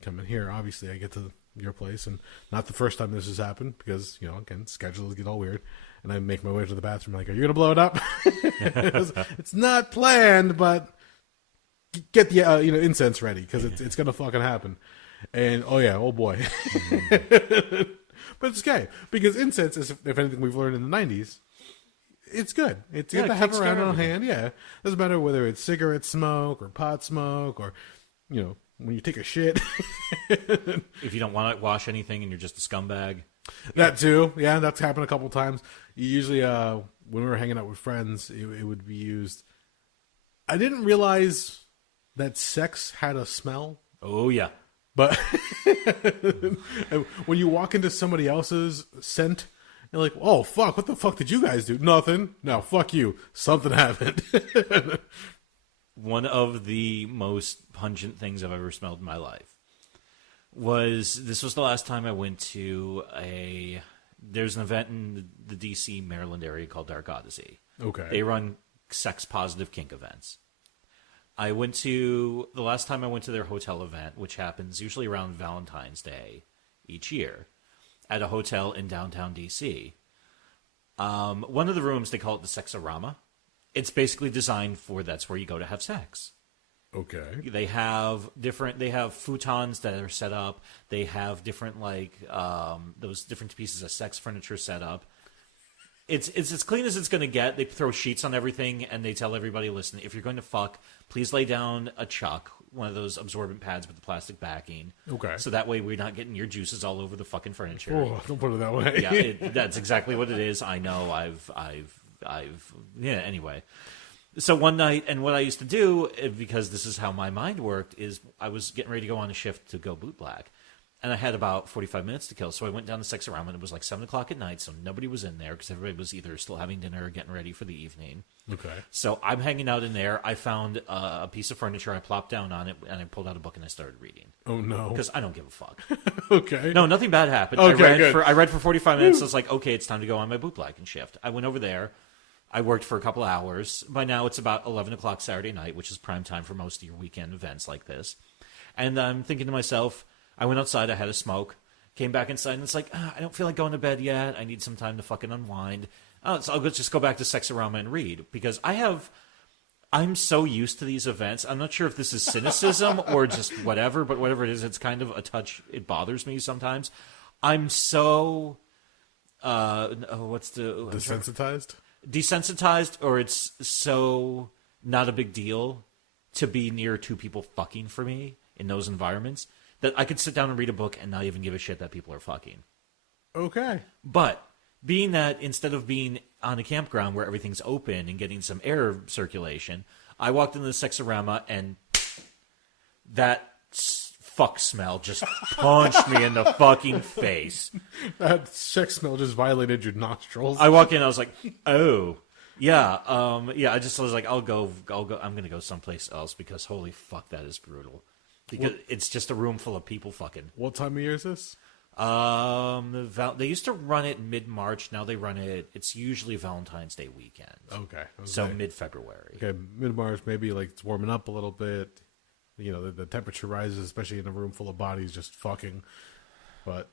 coming here, obviously, I get to your place, and not the first time this has happened because, again, schedules get all weird. And I make my way to the bathroom like, are you going to blow it up? It's not planned, but get the incense ready because it's going to fucking happen. And, oh boy. But it's okay because incense is, if anything we've learned in the 90s, It's good. It's good Yeah, to have Kink's around got on everything. hand. Yeah, doesn't matter whether it's cigarette smoke or pot smoke or, when you take a shit. If you don't want to wash anything and you're just a scumbag. That too. Yeah, that's happened a couple times. Usually, when we were hanging out with friends, it would be used. I didn't realize that sex had a smell, Oh, yeah. but when you walk into somebody else's scent, you're like, "Oh fuck! What the fuck did you guys do? Nothing. No, fuck you. Something happened." One of the most pungent things I've ever smelled in my life was the last time I went to there's an event in the DC, Maryland area called Dark Odyssey. Okay. They run sex positive kink events. The last time I went to their hotel event, which happens usually around Valentine's Day each year, at a hotel in downtown DC. One of the rooms, they call it the Sexorama. It's basically designed for that's where you go to have sex. Okay. They have futons that are set up. They have different those different pieces of sex furniture set up. It's as clean as it's going to get. They throw sheets on everything, and they tell everybody, listen, if you're going to fuck, please lay down a chuck, one of those absorbent pads with the plastic backing. Okay. So that way we're not getting your juices all over the fucking furniture. Oh, don't put it that way. Yeah, that's exactly what it is. I know. Anyway. So one night, and what I used to do, because this is how my mind worked, is I was getting ready to go on a shift to go boot black. And I had about 45 minutes to kill. So I went down to Sexorama, and it was like 7 o'clock at night, so nobody was in there because everybody was either still having dinner or getting ready for the evening. Okay. So I'm hanging out in there. I found a piece of furniture. I plopped down on it, and I pulled out a book, and I started reading. Oh, no. Because I don't give a fuck. Okay. No, nothing bad happened. Okay, good. I read for 45 minutes. I was like, okay, it's time to go on my boot blacking shift. I went over there. I worked for a couple of hours. By now, it's about 11 o'clock Saturday night, which is prime time for most of your weekend events like this. And I'm thinking to myself, I went outside, I had a smoke, came back inside, and it's like, I don't feel like going to bed yet. I need some time to fucking unwind. So I'll just go back to Sexorama and read, because I'm so used to these events. I'm not sure if this is cynicism or just whatever, but whatever it is, it's kind of a touch. It bothers me sometimes. I'm so, Desensitized? Desensitized, or it's so not a big deal to be near two people fucking for me in those environments that I could sit down and read a book and not even give a shit that people are fucking. Okay. But being that instead of being on a campground where everything's open and getting some air circulation, I walked into the Sexorama, and that fuck smell just punched me in the fucking face. That sex smell just violated your nostrils. I walk in, I was like, oh, yeah, I was like, I'll go, I'm gonna go someplace else, because holy fuck, that is brutal. Because it's just a room full of people fucking. What time of year is this? They used to run it mid-March. Now they run it. It's usually Valentine's Day weekend. Okay. So mid-February. Okay, mid-March, maybe like it's warming up a little bit. You know, the temperature rises, especially in a room full of bodies just fucking. But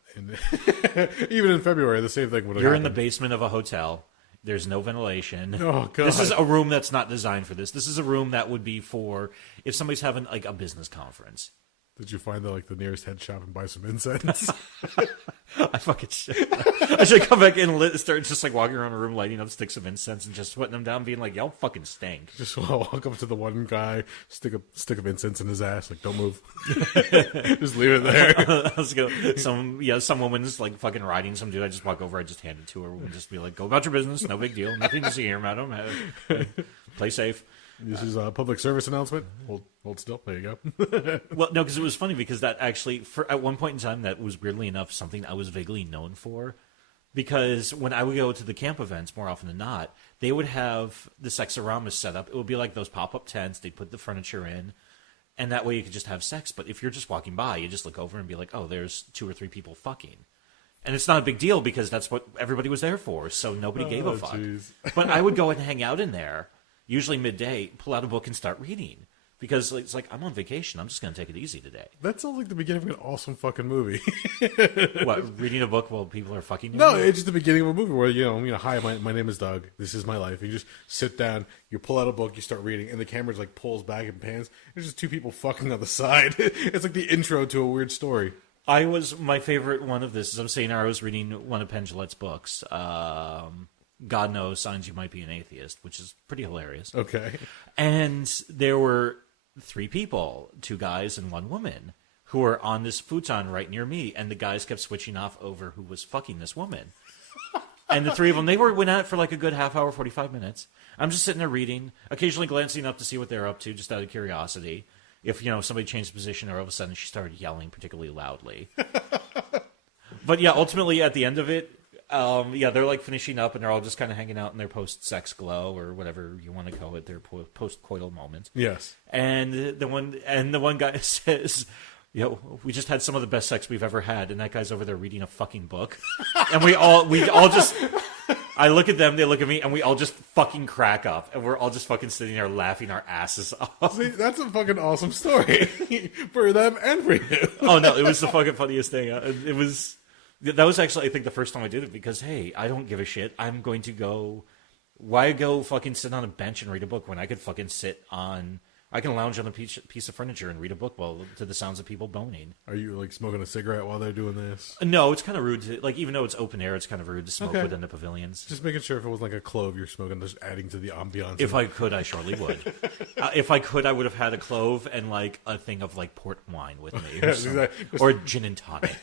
even in February, the same thing would have You're happened. in the basement of a hotel. There's no ventilation. Oh, God. This is a room that's not designed for this. This is a room that would be for if somebody's having like a business conference. Did you find the nearest head shop and buy some incense? I fucking shit. I should come back in and start just like walking around the room, lighting up sticks of incense and just putting them down, being like, y'all fucking stink. Just walk up to the one guy, stick a stick of incense in his ass, like, don't move. Just leave it there. Let's go. Some woman's like fucking riding some dude. I just walk over, I just hand it to her and just be like, go about your business, no big deal, nothing to see here, madam. Play safe. This is a public service announcement. Hold still. There you go. Well, no, because it was funny because that actually, at one point in time, that was weirdly enough something I was vaguely known for. Because when I would go to the camp events, more often than not, they would have the Sexorama set up. It would be like those pop-up tents. They'd put the furniture in, and that way you could just have sex. But if you're just walking by, you just look over and be like, oh, there's 2 or 3 people fucking. And it's not a big deal because that's what everybody was there for, so nobody gave a fuck. Geez. But I would go and hang out in there, usually midday, pull out a book and start reading. Because it's like, I'm on vacation. I'm just going to take it easy today. That sounds like the beginning of an awesome fucking movie. What, reading a book while people are fucking you? No, it's just the beginning of a movie where, hi, my name is Doug. This is my life. You just sit down, you pull out a book, you start reading, and the camera's like pulls back and pans. There's just 2 people fucking on the side. It's like the intro to a weird story. My favorite one of this is I was saying I was reading one of Penn Jillette's books. God knows signs you might be an atheist, which is pretty hilarious. Okay. And there were 3 people, 2 guys and 1 woman, who were on this futon right near me, and the guys kept switching off over who was fucking this woman. And the 3 of them, went at it for like a good half hour, 45 minutes. I'm just sitting there reading, occasionally glancing up to see what they're up to, just out of curiosity. If, somebody changed position or all of a sudden she started yelling particularly loudly. But yeah, ultimately at the end of it, they're like finishing up and they're all just kind of hanging out in their post-sex glow or whatever you want to call it, their post-coital moment. Yes. And the one guy says, we just had some of the best sex we've ever had, and that guy's over there reading a fucking book. And we all just, I look at them, they look at me, and we all just fucking crack up. And we're all just fucking sitting there laughing our asses off. See, that's a fucking awesome story for them and for you. Oh, no, it was the fucking funniest thing. That was actually, I think, the first time I did it because, hey, I don't give a shit. I'm going to go, why go fucking sit on a bench and read a book when I could fucking I can lounge on a piece of furniture and read a book to the sounds of people boning. Are you like smoking a cigarette while they're doing this? No, it's kind of rude to, like, even though it's open air, it's kind of rude to smoke within the pavilions. Just making sure if it was like a clove you're smoking, just adding to the ambiance. If I could, I surely would. If I could, I would have had a clove and like a thing of like port wine with me, or gin and tonic.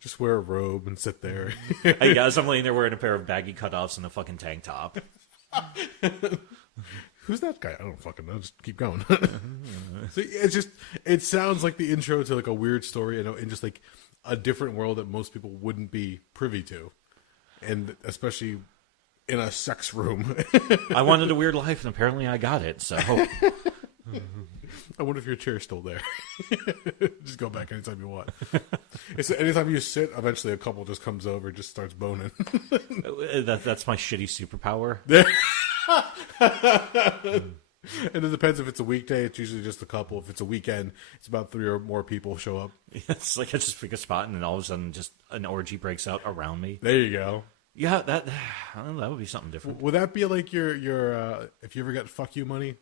just wear a robe and sit there. I guess I'm laying there wearing a pair of baggy cutoffs and a fucking tank top. Who's that guy? I don't fucking know. Just keep going. So it sounds like the intro to like a weird story, in just like a different world that most people wouldn't be privy to, and especially in a sex room. I wanted a weird life, and apparently I got it. So I wonder if your chair's still there. Just go back anytime you want. It's anytime you sit, eventually a couple just comes over and just starts boning. That's my shitty superpower. And it depends if it's a weekday, it's usually just a couple. If it's a weekend, it's about 3 or more people show up. It's like I just pick a spot and then all of a sudden just an orgy breaks out around me. There you go. Yeah, that would be something different. Would that be like your if you ever got fuck you money?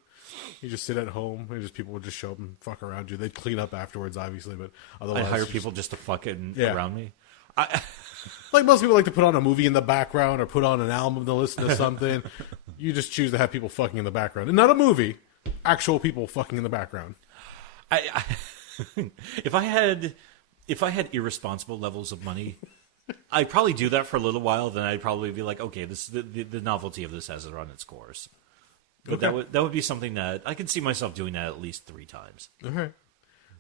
You just sit at home and just people would just show up and fuck around you. They'd clean up afterwards, obviously, but otherwise I'd hire people just to fuck around me. Like most people like to put on a movie in the background or put on an album to listen to something. You just choose to have people fucking in the background. And not a movie. Actual people fucking in the background. If I had irresponsible levels of money, I'd probably do that for a little while. Then I'd probably be like, okay, this the novelty of this has run its course. But okay. that would be something that I could see myself doing that at least 3 times. All right.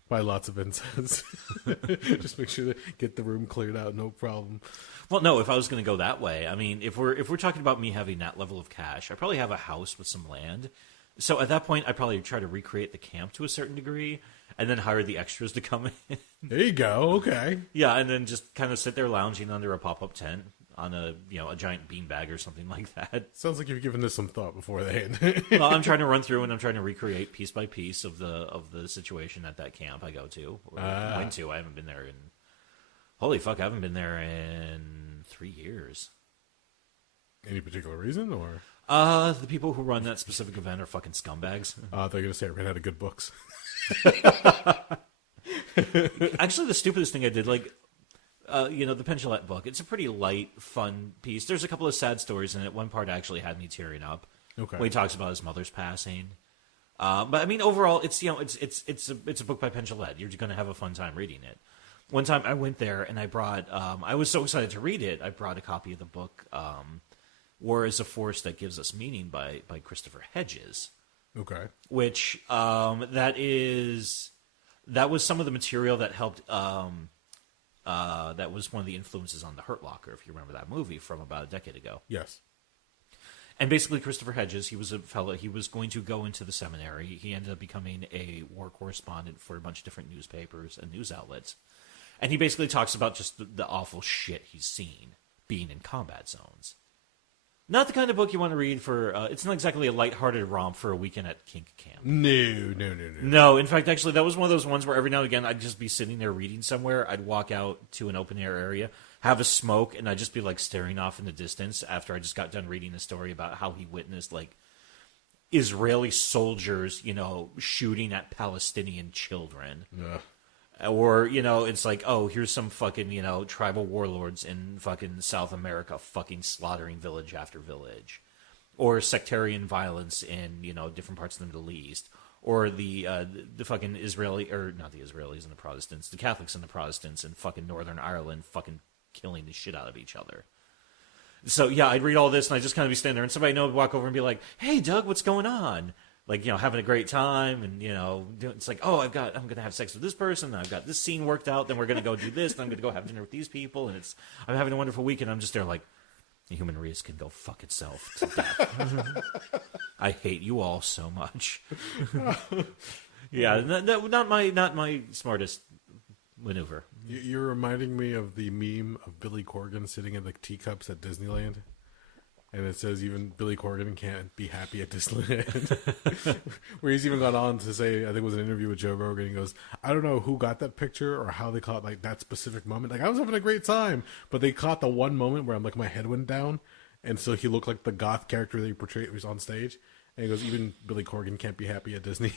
Buy lots of incense. Just make sure to get the room cleared out, no problem. Well, no, if I was going to go that way, I mean, if we're talking about me having that level of cash, I probably have a house with some land. So at that point, I'd probably try to recreate the camp to a certain degree, and then hire the extras to come in. There you go. Okay. Yeah, and then just kind of sit there lounging under a pop-up tent on a giant beanbag or something like that. Sounds like you've given this some thought before they. Well, I'm trying to run through and I'm trying to recreate piece by piece of the situation at that camp I go to. Or went to. I haven't been there in. Holy fuck! I haven't been there in 3 years. Any particular reason, or? The people who run that specific event are fucking scumbags. They're gonna say I ran out of good books. Actually, the stupidest thing I did, the Pendulette book, it's a pretty light, fun piece. There's a couple of sad stories in it. One part actually had me tearing up. Okay. When he talks about his mother's passing. But I mean, overall, it's a book by Pendulette. You're going to have a fun time reading it. One time I went there and I brought, I was so excited to read it, I brought a copy of the book, War is a Force That Gives Us Meaning by Christopher Hedges. Okay. Which, that was some of the material that helped, that was one of the influences on The Hurt Locker, if you remember that movie from about a decade ago. Yes. And basically, Christopher Hedges, he was a fellow, he was going to go into the seminary. He ended up becoming a war correspondent for a bunch of different newspapers and news outlets. And he basically talks about just the awful shit he's seen being in combat zones. Not the kind of book you want to read for, it's not exactly a lighthearted romp for a weekend at Kink camp. No. No, in fact, actually, that was one of those ones where every now and again I'd just be sitting there reading somewhere. I'd walk out to an open air area, have a smoke, and I'd just be like staring off in the distance after I just got done reading a story about how he witnessed like Israeli soldiers, shooting at Palestinian children. Ugh. Or, it's like, oh, here's some fucking, tribal warlords in fucking South America fucking slaughtering village after village. Or sectarian violence in, different parts of the Middle East. Or the fucking Israeli, or not the Israelis and the Protestants, the Catholics and the Protestants in fucking Northern Ireland fucking killing the shit out of each other. So, yeah, I'd read all this and I'd just kind of be standing there and somebody would walk over and be like, hey, Doug, what's going on? Like, having a great time, and, it's like, oh, I'm going to have sex with this person, and I've got this scene worked out, then we're going to go do this, and I'm going to go have dinner with these people, and I'm having a wonderful week, and I'm just there like, the human race can go fuck itself to death. I hate you all so much. Yeah, not my smartest maneuver. You're reminding me of the meme of Billy Corgan sitting in the teacups at Disneyland. And it says even Billy Corgan can't be happy at Disneyland. Where he's even gone on to say, I think it was an interview with Joe Rogan, he goes, I don't know who got that picture or how they caught like that specific moment. Like, I was having a great time, but they caught the one moment where I'm like, my head went down. And so he looked like the goth character that he portrayed was on stage. And he goes, even Billy Corgan can't be happy at Disney.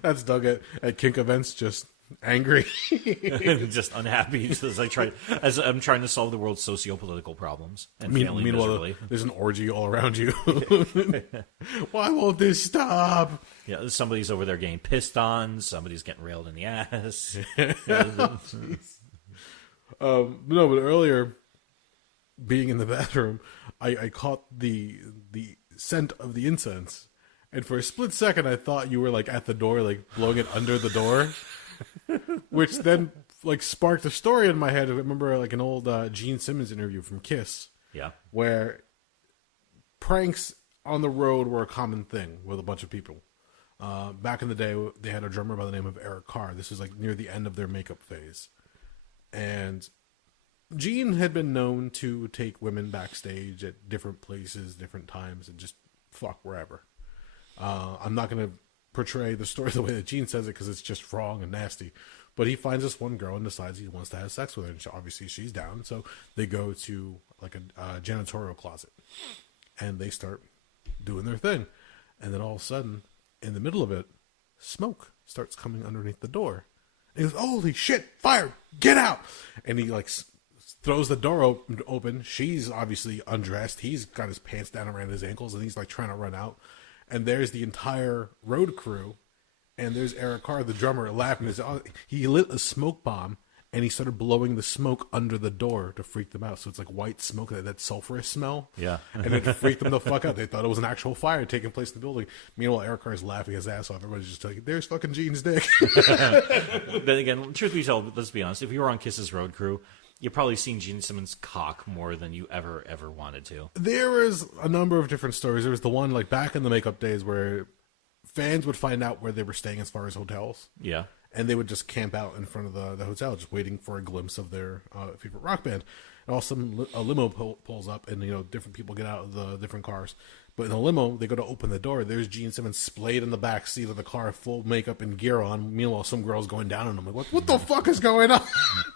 That's Doug at kink events, just angry. Just unhappy as I'm trying to solve the world's socio-political problems and failing meanwhile miserably. There's an orgy all around you. Why won't this stop? Yeah, somebody's over there getting pissed on, somebody's getting railed in the ass. No, but earlier, being in the bathroom, I caught the scent of the incense, and for a split second I thought you were like at the door, like blowing it under the door. Which then like sparked a story in my head. I remember like an old Gene Simmons interview from Kiss. Yeah. Where pranks on the road were a common thing with a bunch of people. Back in the day, they had a drummer by the name of Eric Carr. This was like near the end of their makeup phase. And Gene had been known to take women backstage at different places, different times, and just fuck wherever. I'm not going to portray the story the way that Gene says it because it's just wrong and nasty. But he finds this one girl and decides he wants to have sex with her. And obviously she's down. So they go to like a janitorial closet. And they start doing their thing. And then all of a sudden, in the middle of it, smoke starts coming underneath the door. And he goes, holy shit, fire, get out. And he like throws the door open. She's obviously undressed. He's got his pants down around his ankles. And he's like trying to run out. And there's the entire road crew, and there's Eric Carr, the drummer, laughing. He lit a smoke bomb, and he started blowing the smoke under the door to freak them out. So it's like white smoke, that sulfurous smell. Yeah. And it freaked them the fuck out. They thought it was an actual fire taking place in the building. Meanwhile, Eric Carr's laughing his ass off. Everybody's just like, there's fucking Gene's dick. Then again, truth be told, let's be honest, if you were on Kiss's road crew, you've probably seen Gene Simmons' cock more than you ever wanted to. There was a number of different stories. There was the one like back in the makeup days where fans would find out where they were staying as far as hotels. Yeah. And they would just camp out in front of the hotel, just waiting for a glimpse of their favorite rock band. And all of a sudden, a limo pulls up, and different people get out of the different cars. But in the limo, they go to open the door. There's Gene Simmons splayed in the back seat of the car, full makeup and gear on. Meanwhile, some girl's going down on him. Like, what the fuck is going on?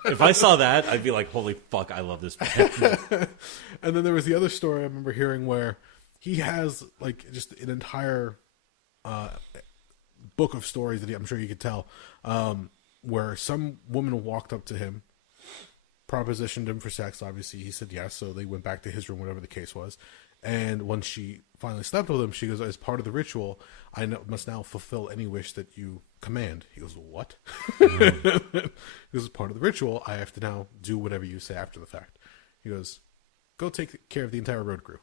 If I saw that, I'd be like, holy fuck, I love this band. And then there was the other story I remember hearing where he has like just an entire book of stories that I'm sure you could tell, where some woman walked up to him, propositioned him for sex. Obviously, he said yes, so they went back to his room, whatever the case was. And when she finally slept with him, she goes, as part of the ritual, I must now fulfill any wish that you command. He goes, what? This is part of the ritual. I have to now do whatever you say after the fact. He goes, go take care of the entire road crew.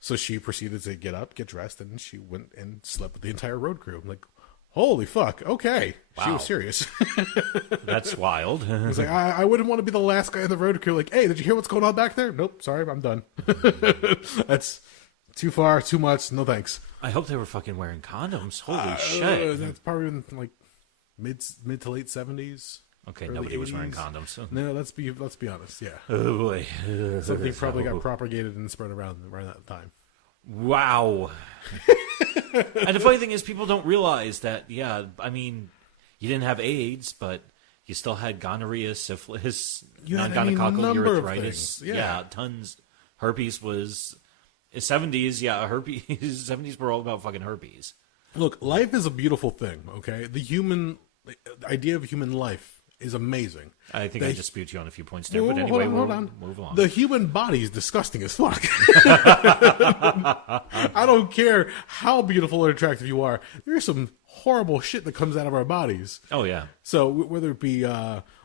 So she proceeded to get up, get dressed, and she went and slept with the entire road crew. I'm like, holy fuck, okay. Wow. She was serious. That's wild. I was like, I wouldn't want to be the last guy in the road crew. Like, hey, did you hear what's going on back there? Nope, sorry, I'm done. That's too far, too much, no thanks. I hope they were fucking wearing condoms. Holy shit. That's probably in like mid to late 70s. Okay, nobody 80s. Was wearing condoms. No, let's be honest, yeah. Oh boy. Something probably got propagated and spread around that time. Wow. And the funny thing is, people don't realize that, yeah, I mean, you didn't have AIDS, but you still had gonorrhea, syphilis, non-gonococcal urethritis. Yeah, tons. Herpes was... 70s, yeah, herpes. 70s were all about fucking herpes. Look, life is a beautiful thing, okay? The human the idea of human life is amazing. I think I dispute you on a few points there, but anyway, hold we'll on. move along. The human body is disgusting as fuck. I don't care how beautiful or attractive you are. There's some horrible shit that comes out of our bodies. Oh, yeah. So whether it be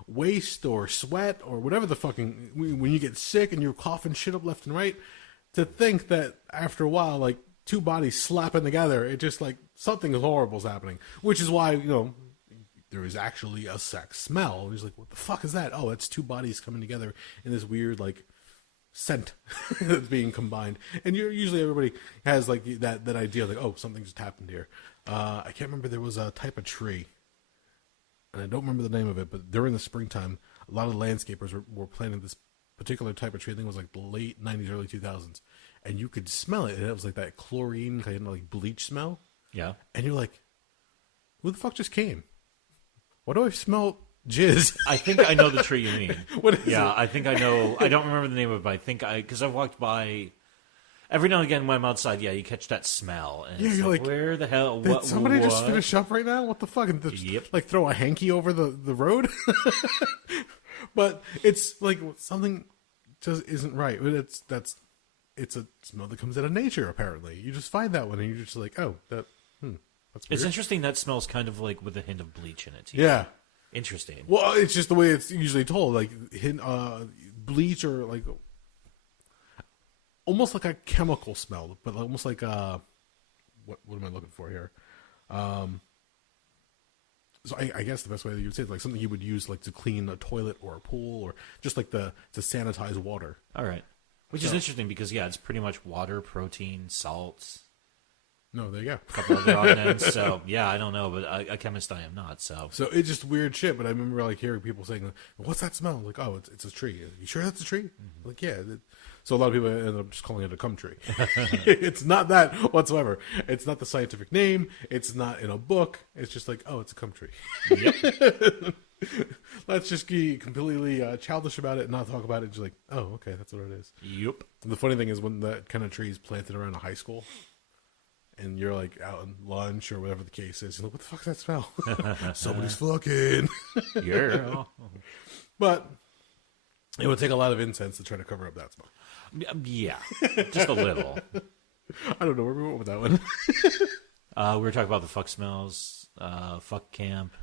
waste or sweat or whatever the fucking... When you get sick and you're coughing shit up left and right, to think that after a while, like, two bodies slapping together, it just like something horrible is happening. Which is why, there is actually a sex smell. He's like, what the fuck is that? Oh, it's two bodies coming together in this weird, like, scent that's being combined. And usually everybody has, like, that idea, like, oh, something just happened here. I can't remember, there was a type of tree, and I don't remember the name of it, but during the springtime, a lot of landscapers were planting this particular type of tree. I think it was, like, the late 90s, early 2000s. And you could smell it, and it was, like, that chlorine kind of, like, bleach smell. Yeah. And you're like, who the fuck just came? Why do I smell jizz? I think I know the tree you mean. What is it? I think I know. I don't remember the name of it, but because I've walked by every now and again when I'm outside. Yeah, you catch that smell, and it's you're like, like, where the hell? Did somebody just what? finish up right now? What the fuck? And just, Yep. like, throw a hanky over the road? But it's like something just isn't right. It's a smell that comes out of nature. Apparently, you just find that one, and you're just like, oh, that's weird. It's interesting. That smells kind of like with a hint of bleach in it. Too. Yeah. Interesting. Well, it's just the way it's usually told, like bleach or like almost like a chemical smell, but almost like what am I looking for here? So I guess the best way that you would say it is like something you would use like to clean a toilet or a pool or just like to sanitize water. All right. Which is interesting because it's pretty much water, protein, salts. No, there you go. A couple other odd ends. So I don't know, but a chemist I am not. So it's just weird shit. But I remember like hearing people saying, "What's that smell?" Like, "Oh, it's a tree." You sure that's a tree? Mm-hmm. Like, yeah. So a lot of people end up just calling it a cum tree. It's not that whatsoever. It's not the scientific name. It's not in a book. It's just like, oh, it's a cum tree. Yep. Let's just be completely childish about it and not talk about it. Just like, oh, okay, that's what it is. Yep. And the funny thing is when that kind of tree is planted around a high school, and you're like out on lunch or whatever the case is, you're like, what the fuck is that smell? Somebody's fucking. Yeah. But it would take a lot of incense to try to cover up that smell. Yeah, just a little. I don't know where we went with that one. We were talking about the fuck smells, fuck camp.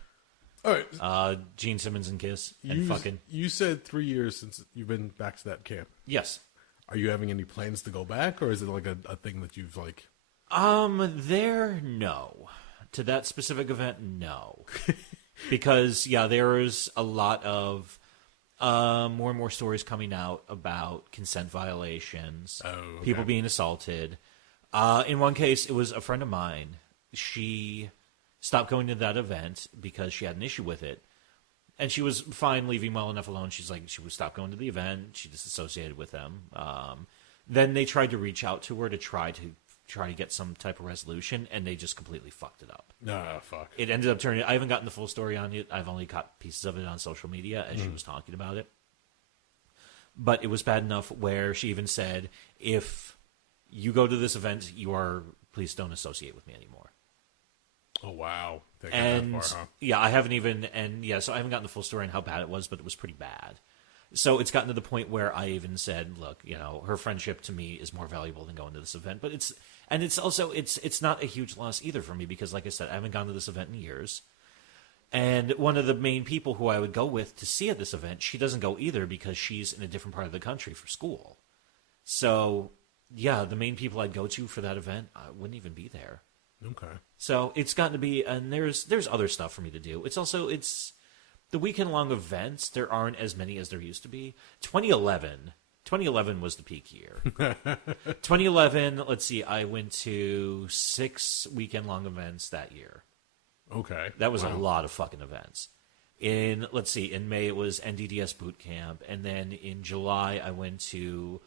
All right. Gene Simmons and Kiss and fucking. You said 3 years since you've been back to that camp. Yes. Are you having any plans to go back, or is it like a thing that you've like? No. To that specific event, no. Because there is a lot of more and more stories coming out about consent violations, people being assaulted. In one case, it was a friend of mine. She stopped going to that event because she had an issue with it. And she was fine leaving well enough alone. She's like, she would stop going to the event. She disassociated with them. Then they tried to reach out to her to try to get some type of resolution, and they just completely fucked it up. Fuck. It ended up turning... I haven't gotten the full story on it. I've only caught pieces of it on social media as she was talking about it. But it was bad enough where she even said, if you go to this event, please don't associate with me anymore. Oh, wow. And, that far, huh? I haven't even... And, so I haven't gotten the full story on how bad it was, but it was pretty bad. So it's gotten to the point where I even said, look, her friendship to me is more valuable than going to this event. But it's also not a huge loss either for me because, like I said, I haven't gone to this event in years. And one of the main people who I would go with to see at this event, she doesn't go either because she's in a different part of the country for school. So, the main people I'd go to for that event wouldn't even be there. Okay. So it's gotten to be, and there's other stuff for me to do. It's the weekend-long events, there aren't as many as there used to be. 2011 was the peak year. 2011, let's see, I went to 6 weekend-long events that year. Okay. That was a lot of fucking events. In May it was NDDS Boot Camp, and then in July I went to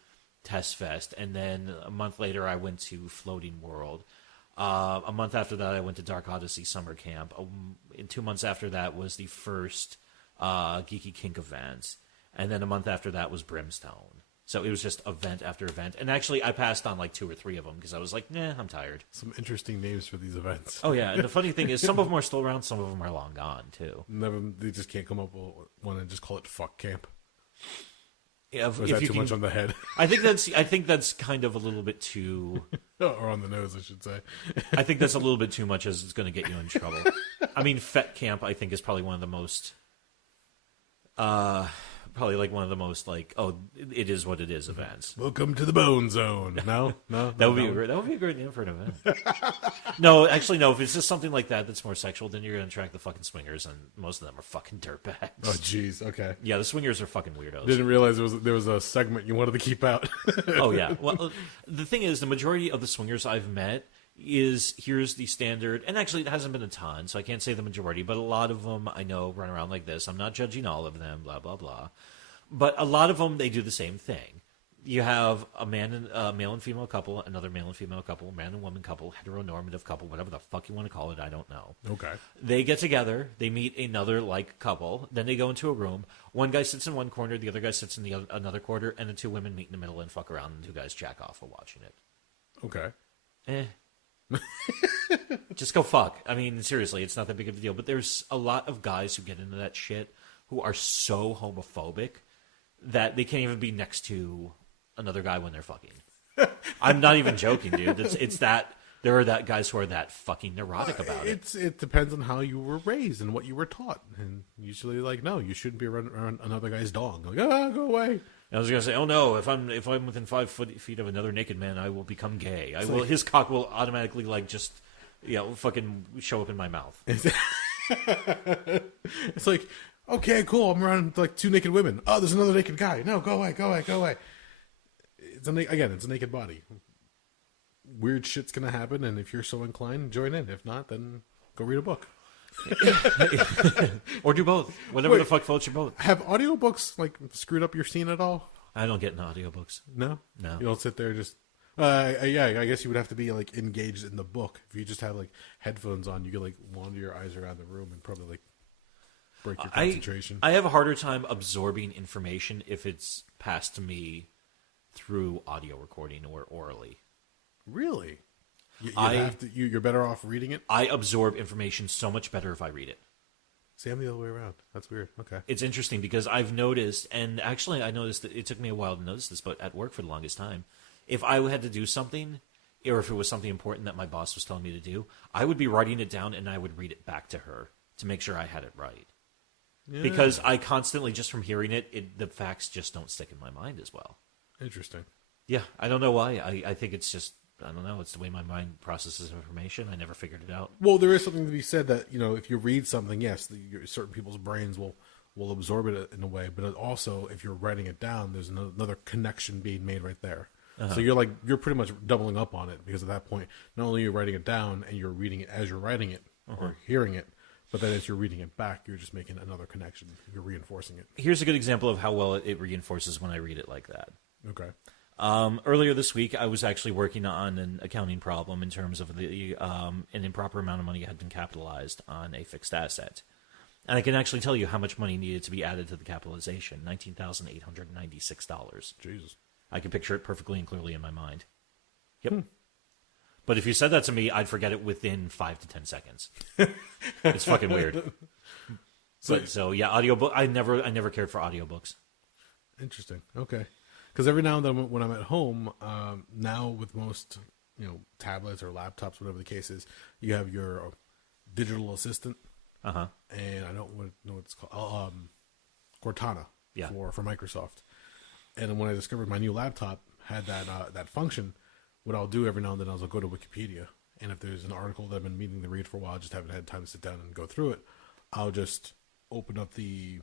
Test Fest, and then a month later I went to Floating World. A month after that, I went to Dark Odyssey Summer Camp. 2 months after that was the first Geeky Kink event. And then a month after that was Brimstone. So it was just event after event. And actually, I passed on like 2 or 3 of them because I was like, nah, I'm tired. Some interesting names for these events. Oh, yeah. And the funny thing is, some of them are still around. Some of them are long gone, too. They just can't come up with one and just call it fuck camp. Yeah, Or is that too much on the head? I think that's kind of a little bit too... or on the nose, I should say. I think that's a little bit too much as it's going to get you in trouble. I mean, Fet Camp, I think, is probably one of the most... probably like one of the most like, oh, it is what it is events. Welcome to the Bone Zone. No, that would be a great name for an event. No, actually, no. If it's just something like that that's more sexual, then you're going to attract the fucking swingers, and most of them are fucking dirtbags. Oh, jeez. Okay. Yeah, the swingers are fucking weirdos. Didn't realize there was a segment you wanted to keep out. Oh yeah. Well, the thing is, the majority of the swingers I've met is here's the standard, and actually it hasn't been a ton, so I can't say the majority, but a lot of them I know run around like this. I'm not judging all of them, blah blah blah, but a lot of them they do the same thing. You have a male and female couple, another male and female couple, man and woman couple, heteronormative couple, whatever the fuck you want to call it, I don't know. Okay. They get together, they meet another like couple, then they go into a room. One guy sits in one corner, the other guy sits in another corner, and the 2 women meet in the middle and fuck around, and 2 guys jack off while watching it. Okay. Just go fuck. I mean, seriously, it's not that big of a deal. But there's a lot of guys who get into that shit who are so homophobic that they can't even be next to another guy when they're fucking. I'm not even joking, dude. It's that there are that guys who are that fucking neurotic about it. It depends on how you were raised and what you were taught. And usually, like, no, you shouldn't be around another guy's dog. Like, go away. I was gonna say, oh no, if I'm within 5 feet of another naked man, I will become gay. His cock will automatically like just, fucking show up in my mouth. It's like, okay, cool. I'm around like 2 naked women. Oh, there's another naked guy. No, go away. It's a naked body. Weird shit's gonna happen, and if you're so inclined, join in. If not, then go read a book. Or do both. Whatever the fuck floats your boat. Have audiobooks like screwed up your scene at all? I don't get in audiobooks. No? No. You don't sit there just... yeah, I guess you would have to be like engaged in the book. If you just have like headphones on, you could like wander your eyes around the room and probably like break your concentration. I have a harder time absorbing information if it's passed to me through audio recording or orally. Really? You're better off reading it? I absorb information so much better if I read it. See, I'm the other way around. That's weird. Okay. It's interesting because I've noticed, and actually I noticed that it took me a while to notice this, but at work for the longest time, if I had to do something, or if it was something important that my boss was telling me to do, I would be writing it down and I would read it back to her to make sure I had it right. Yeah. Because I constantly, just from hearing it, the facts just don't stick in my mind as well. Interesting. Yeah, I don't know why. I think it's just... I don't know. It's the way my mind processes information. I never figured it out. Well, there is something to be said that, if you read something, yes, certain people's brains will absorb it in a way. But also, if you're writing it down, there's another connection being made right there. Uh-huh. So you're pretty much doubling up on it because at that point, not only are you writing it down and you're reading it as you're writing it or hearing it, but then as you're reading it back, you're just making another connection. You're reinforcing it. Here's a good example of how well it reinforces when I read it like that. Okay. Earlier this week, I was actually working on an accounting problem in terms of an improper amount of money had been capitalized on a fixed asset. And I can actually tell you how much money needed to be added to the capitalization, $19,896. Jesus. I can picture it perfectly and clearly in my mind. Yep. But if you said that to me, I'd forget it within 5 to 10 seconds. It's fucking weird. So yeah, audiobook. I never cared for audiobooks. Interesting. Okay. Because every now and then when I'm at home, now with most tablets or laptops, whatever the case is, you have your digital assistant. Uh-huh. And I don't know what it's called. Cortana. Yeah. For Microsoft. And when I discovered my new laptop had that function, what I'll do every now and then is I'll go to Wikipedia, and if there's an article that I've been meaning to read for a while, just haven't had time to sit down and go through it, I'll just open up the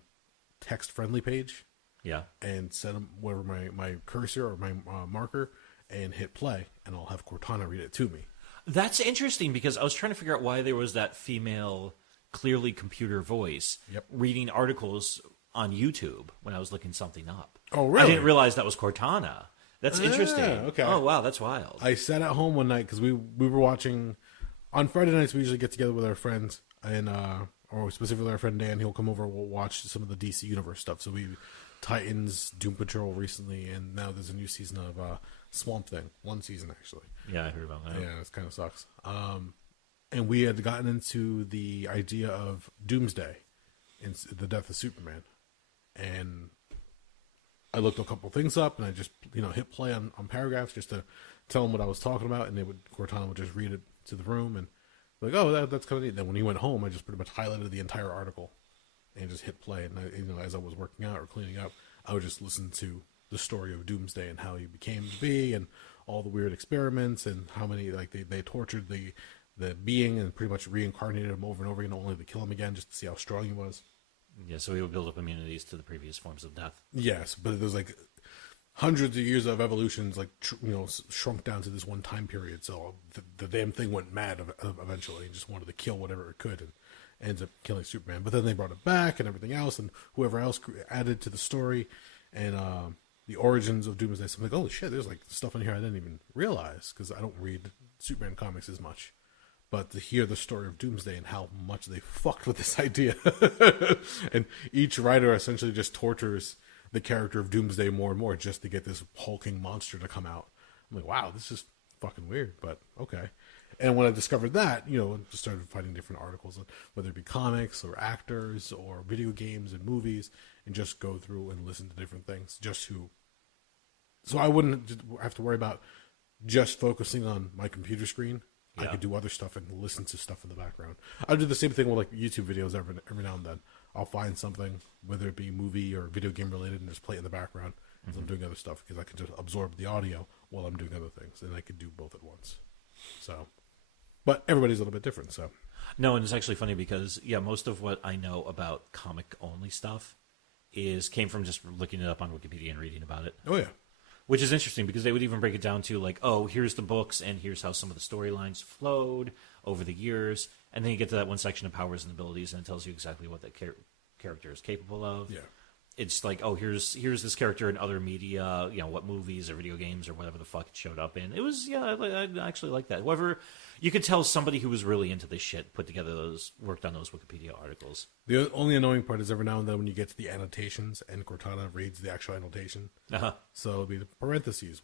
text-friendly page. Yeah. And set whatever my cursor or my marker and hit play, and I'll have Cortana read it to me. That's interesting because I was trying to figure out why there was that female, clearly computer voice reading articles on YouTube when I was looking something up. Oh, really? I didn't realize that was Cortana. That's interesting. Okay. Oh, wow, that's wild. I sat at home one night because we were watching... On Friday nights, we usually get together with our friends and or specifically our friend Dan, he'll come over and we'll watch some of the DC Universe stuff. So we Titans, Doom Patrol recently, and now there's a new season of Swamp Thing. One season, actually. Yeah, I heard about that. Yeah, it kind of sucks. And we had gotten into the idea of Doomsday and the death of Superman. And I looked a couple things up, and I just, hit play on paragraphs just to tell them what I was talking about, and Cortana would just read it to the room, and like, oh, that's kind of neat. Then when he went home, I just pretty much highlighted the entire article and just hit play. And as I was working out or cleaning up, I would just listen to the story of Doomsday and how he became to be, and all the weird experiments, and how many they tortured the being and pretty much reincarnated him over and over again, only to kill him again just to see how strong he was. Yeah, so he would build up immunities to the previous forms of death. Yes, but there's like hundreds of years of evolutions, like shrunk down to this one time period. So the damn thing went mad eventually, and just wanted to kill whatever it could, and ends up killing Superman. But then they brought it back and everything else, and whoever else added to the story, and the origins of Doomsday. So I'm like, holy shit, there's like stuff in here I didn't even realize, because I don't read Superman comics as much. But to hear the story of Doomsday and how much they fucked with this idea, and each writer essentially just tortures the character of Doomsday more and more just to get this hulking monster to come out. I'm like, wow, this is fucking weird, but okay. And when I discovered that, just started finding different articles, whether it be comics or actors or video games and movies, and just go through and listen to different things so I wouldn't have to worry about just focusing on my computer screen. Yeah. I could do other stuff and listen to stuff in the background. I do the same thing with like YouTube videos every now and then. I'll find something, whether it be movie or video game related, and just play it in the background as I'm doing other stuff, because I can just absorb the audio while I'm doing other things, and I can do both at once. So, but everybody's a little bit different. So, no, and it's actually funny because most of what I know about comic only stuff came from just looking it up on Wikipedia and reading about it. Oh yeah. Which is interesting because they would even break it down to like, oh, here's the books and here's how some of the storylines flowed over the years. And then you get to that one section of powers and abilities, and it tells you exactly what that character is capable of. Yeah. It's like, oh, here's this character in other media, what movies or video games or whatever the fuck it showed up in. It was, I actually like that. However, you could tell somebody who was really into this shit worked on those Wikipedia articles. The only annoying part is every now and then when you get to the annotations and Cortana reads the actual annotation. Uh-huh. So it'll be the parentheses,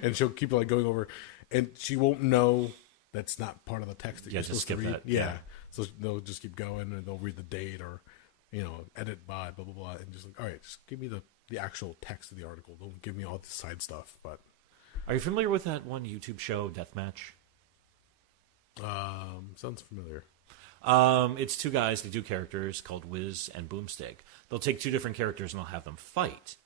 and she'll keep like going over, and she won't know that's not part of the text that you're supposed to read. Yeah. So they'll just keep going, and they'll read the date or, edit by, blah, blah, blah, and just like, all right, just give me the actual text of the article. Don't give me all the side stuff. But are you familiar with that one YouTube show, Deathmatch? Sounds familiar. It's two guys, they do characters called Wiz and Boomstick. They'll take two different characters and they'll have them fight.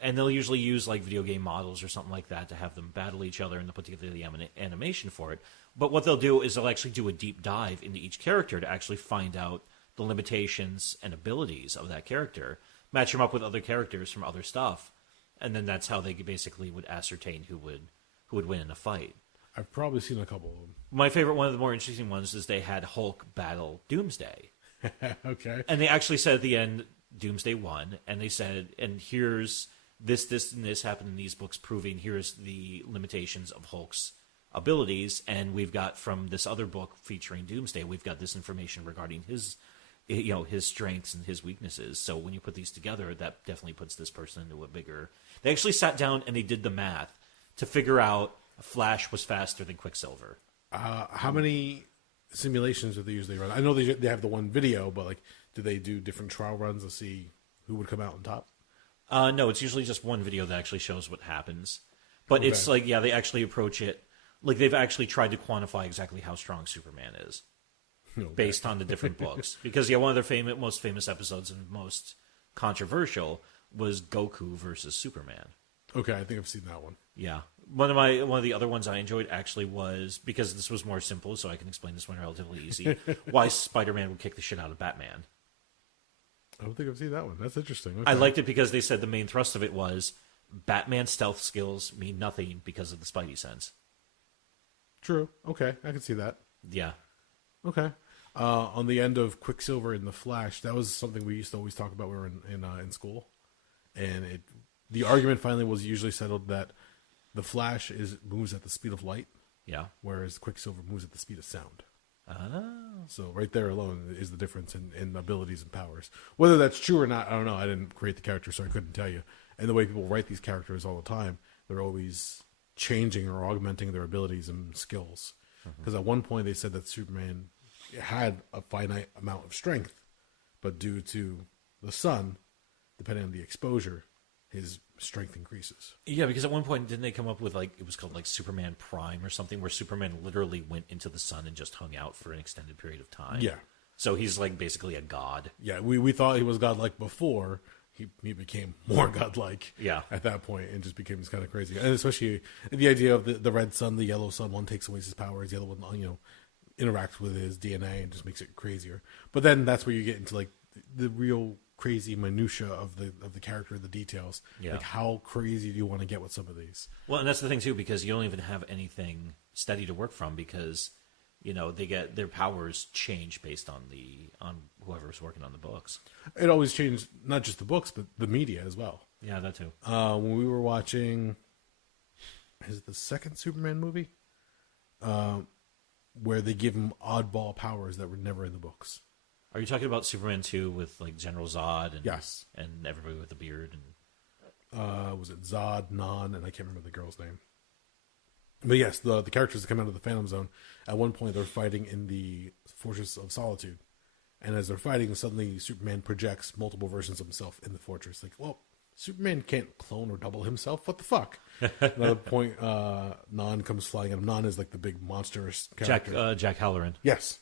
And they'll usually use like video game models or something like that to have them battle each other, and they'll put together the animation for it. But what they'll do is they'll actually do a deep dive into each character to actually find out the limitations and abilities of that character, match them up with other characters from other stuff, and then that's how they basically would ascertain who would win in a fight. I've probably seen a couple of them. My favorite, one of the more interesting ones, is they had Hulk battle Doomsday. Okay. And they actually said at the end, Doomsday won, and they said, and here's this, and this happened in these books, proving here's the limitations of Hulk's abilities, and we've got from this other book featuring Doomsday, we've got this information regarding his strengths and his weaknesses. So when you put these together, that definitely puts this person into a bigger... They actually sat down and they did the math to figure out Flash was faster than Quicksilver. How many simulations do they usually run? I know they have the one video, but like, do they do different trial runs to see who would come out on top? No, it's usually just one video that actually shows what happens. But It's like, they actually approach it like they've actually tried to quantify exactly how strong Superman is. Based on the different books. Because, one of their most famous episodes and most controversial was Goku versus Superman. Okay, I think I've seen that one. Yeah. One of the other ones I enjoyed actually was, because this was more simple, so I can explain this one relatively easy, why Spider-Man would kick the shit out of Batman. I don't think I've seen that one. That's interesting. Okay. I liked it because they said the main thrust of it was Batman's stealth skills mean nothing because of the Spidey sense. True. Okay, I can see that. Yeah. Okay. On the end of Quicksilver and the Flash, that was something we used to always talk about when we were in school. And the argument finally was usually settled that the Flash moves at the speed of light. Yeah. Whereas Quicksilver moves at the speed of sound. Oh. So right there alone is the difference in abilities and powers. Whether that's true or not, I don't know. I didn't create the character, so I couldn't tell you. And the way people write these characters all the time, they're always changing or augmenting their abilities and skills. Because at one point they said that Superman had a finite amount of strength, but due to the sun, depending on the exposure, his strength increases. Yeah, because at one point, didn't they come up with, like, it was called, like, Superman Prime or something, where Superman literally went into the sun and just hung out for an extended period of time? Yeah. So he's, like, basically a god. Yeah, we thought he was godlike before. He became more godlike at that point and just became this kind of crazy. And especially the idea of the red sun, the yellow sun, one takes away his powers, the other one, interacts with his DNA and just makes it crazier. But then that's where you get into, like, the real crazy minutia of the character, the details. Yeah. Like, how crazy do you want to get with some of these? Well, and that's the thing, too, because you don't even have anything steady to work from because, they get their powers change based on whoever's working on the books. It always changed, not just the books, but the media as well. Yeah, that too. When we were watching, is it the second Superman movie? Where they give him oddball powers that were never in the books. Are you talking about Superman 2 with, like, General Zod and yes, and everybody with the beard? And was it Zod, Non, and I can't remember the girl's name. But yes, the characters that come out of the Phantom Zone, at one point they're fighting in the Fortress of Solitude. And as they're fighting, suddenly Superman projects multiple versions of himself in the fortress. Like, well, Superman can't clone or double himself. What the fuck? Another point, Non comes flying at him. Non is like the big monstrous character. Jack Halloran. Yes.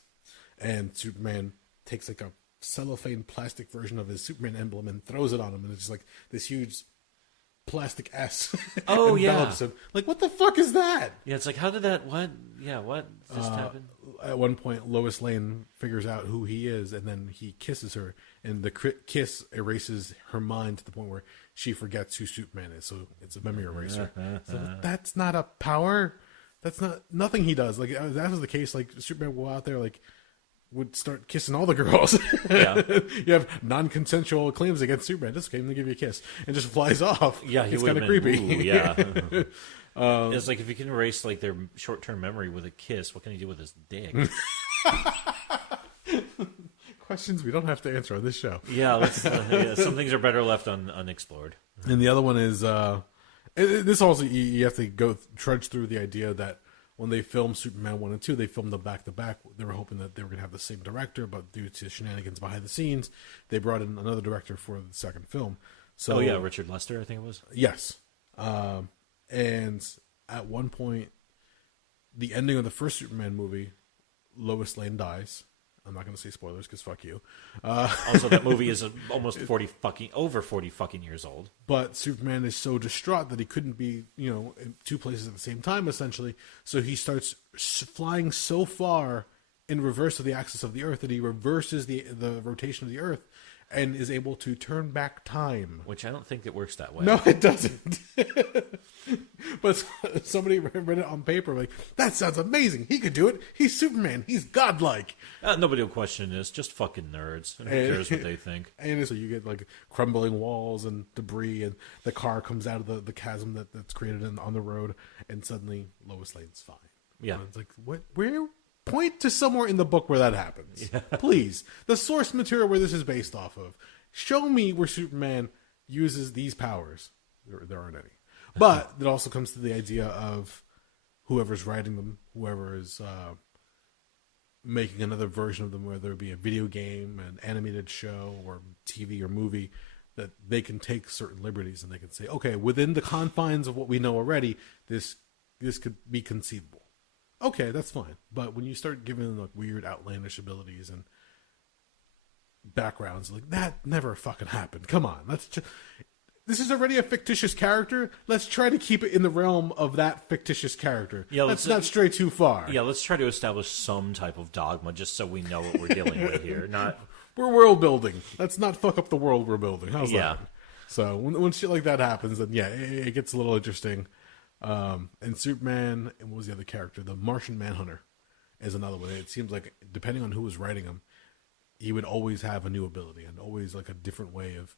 And Superman takes like a cellophane plastic version of his Superman emblem and throws it on him. And it's just like this huge plastic S. Oh, envelops him. Like, what the fuck is that? Yeah, it's like, how did that, what just happened? At one point, Lois Lane figures out who he is, and then he kisses her, and the kiss erases her mind to the point where she forgets who Superman is. So it's a memory eraser. So that's not a power. That's nothing he does. Like, if that was the case, like, Superman will go out there, like, would start kissing all the girls. Yeah. You have non-consensual claims against Superman. Just came to give you a kiss and just flies off. Yeah, it's kind of creepy. Ooh, yeah. It's like, if you can erase, like, their short-term memory with a kiss, what can he do with his dick? Questions we don't have to answer on this show. Yeah, some things are better left unexplored. And the other one is this also, you have to trudge through the idea that when they filmed Superman 1 and 2, they filmed them back to back. They were hoping that they were going to have the same director, but due to shenanigans behind the scenes, they brought in another director for the second film. So, oh, yeah, Richard Lester, I think it was. Yes. And at one point, the ending of the first Superman movie, Lois Lane dies. I'm not going to say spoilers because fuck you. Also, that movie is almost over 40 fucking years old. But Superman is so distraught that he couldn't be, in two places at the same time, essentially. So he starts flying so far in reverse of the axis of the Earth that he reverses the rotation of the Earth and is able to turn back time. Which I don't think it works that way. No, it doesn't. But somebody read it on paper, like, that sounds amazing. He could do it. He's Superman. He's godlike. Nobody will question this. Just fucking nerds. Who cares what they think? And so you get, like, crumbling walls and debris, and the car comes out of the chasm that's created on the road, and suddenly Lois Lane's fine. Yeah. And it's like, what? Where? Point to somewhere in the book where that happens. Yeah. Please. The source material where this is based off of. Show me where Superman uses these powers. There aren't any. But it also comes to the idea of whoever's writing them, whoever is making another version of them, whether it be a video game, an animated show, or TV or movie, that they can take certain liberties and they can say, okay, within the confines of what we know already, this could be conceivable. Okay, that's fine. But when you start giving them like weird, outlandish abilities and backgrounds, like, that never fucking happened. Come on, this is already a fictitious character. Let's try to keep it in the realm of that fictitious character. Yeah, let's not stray too far. Yeah, let's try to establish some type of dogma just so we know what we're dealing with here. We're world building. Let's not fuck up the world we're building. How's that? So when shit like that happens, then yeah, it gets a little interesting. And Superman, and what was the other character? The Martian Manhunter is another one. It seems like depending on who was writing him, he would always have a new ability and always like a different way of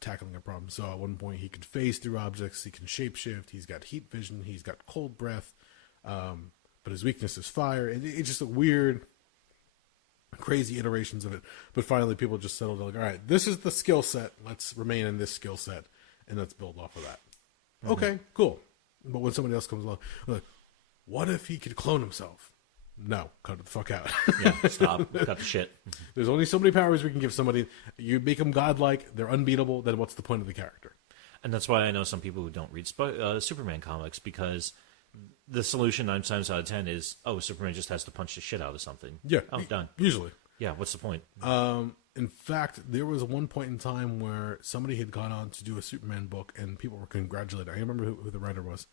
tackling a problem. So at one point he can phase through objects, he can shapeshift, he's got heat vision, he's got cold breath, but but his weakness is fire. And it's just a weird, crazy iterations of it. But finally, people just settled like, all right, this is the skill set. Let's remain in this skill set, and let's build off of that. Mm-hmm. Okay, cool. But when somebody else comes along, like, what if he could clone himself? No, cut it the fuck out. Yeah, stop. Cut the shit. There's only so many powers we can give somebody. You make them godlike, they're unbeatable, then what's the point of the character? And that's why I know some people who don't read Superman comics, because the solution 9 times out of 10 is, oh, Superman just has to punch the shit out of something. Yeah. Oh, done. Usually. Yeah, what's the point? In fact, there was one point in time where somebody had gone on to do a Superman book, and people were congratulating. I don't remember who the writer was.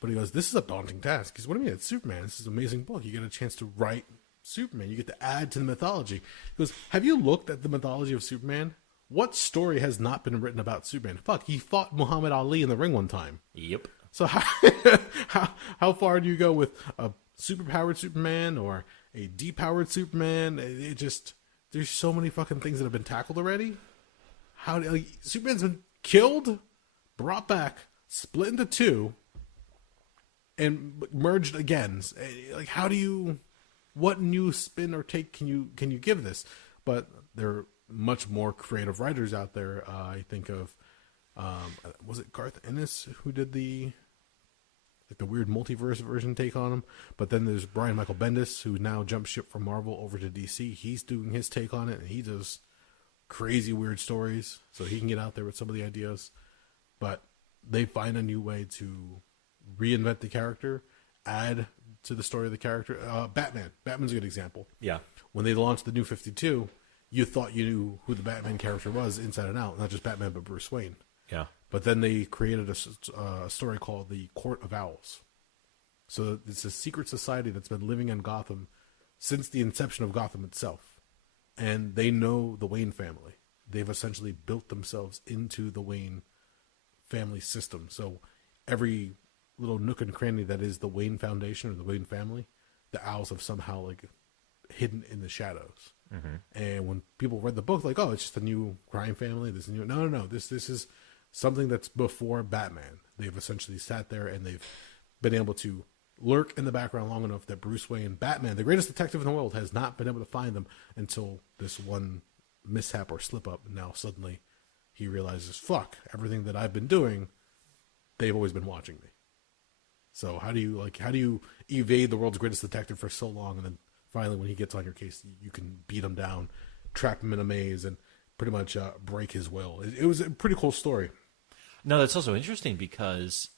But he goes, this is a daunting task. He says, what do you mean? It's Superman. This is an amazing book. You get a chance to write Superman. You get to add to the mythology. He goes, have you looked at the mythology of Superman? What story has not been written about Superman? Fuck, he fought Muhammad Ali in the ring one time. Yep. So how far do you go with a superpowered Superman or a depowered Superman? It just, there's so many fucking things that have been tackled already. Superman's been killed, brought back, split into two, and merged again. Like, how do you, what new spin or take can you give this? But there are much more creative writers out there. I think of, was it Garth Ennis who did the weird multiverse version take on him? But then there's Brian Michael Bendis, who now jumped ship from Marvel over to DC. He's doing his take on it, and he does crazy weird stories, so he can get out there with some of the ideas. But they find a new way to reinvent the character, add to the story of the character. Batman's a good example. Yeah. When they launched the New 52, you thought you knew who the Batman character was inside and out, not just Batman, but Bruce Wayne. Yeah. But then they created a story called the Court of Owls. So it's a secret society that's been living in Gotham since the inception of Gotham itself. And they know the Wayne family. They've essentially built themselves into the Wayne family system. So every little nook and cranny that is the Wayne Foundation or the Wayne family, the Owls have somehow like hidden in the shadows. Mm-hmm. And when people read the book, like, oh, it's just a new crime family. This new, no. This is something that's before Batman. They've essentially sat there and they've been able to lurk in the background long enough that Bruce Wayne, Batman, the greatest detective in the world, has not been able to find them until this one mishap or slip up. And now suddenly he realizes, fuck, everything that I've been doing, they've always been watching me. So how do you evade the world's greatest detective for so long, and then finally when he gets on your case, you can beat him down, trap him in a maze, and pretty much break his will. It was a pretty cool story. No, that's also interesting because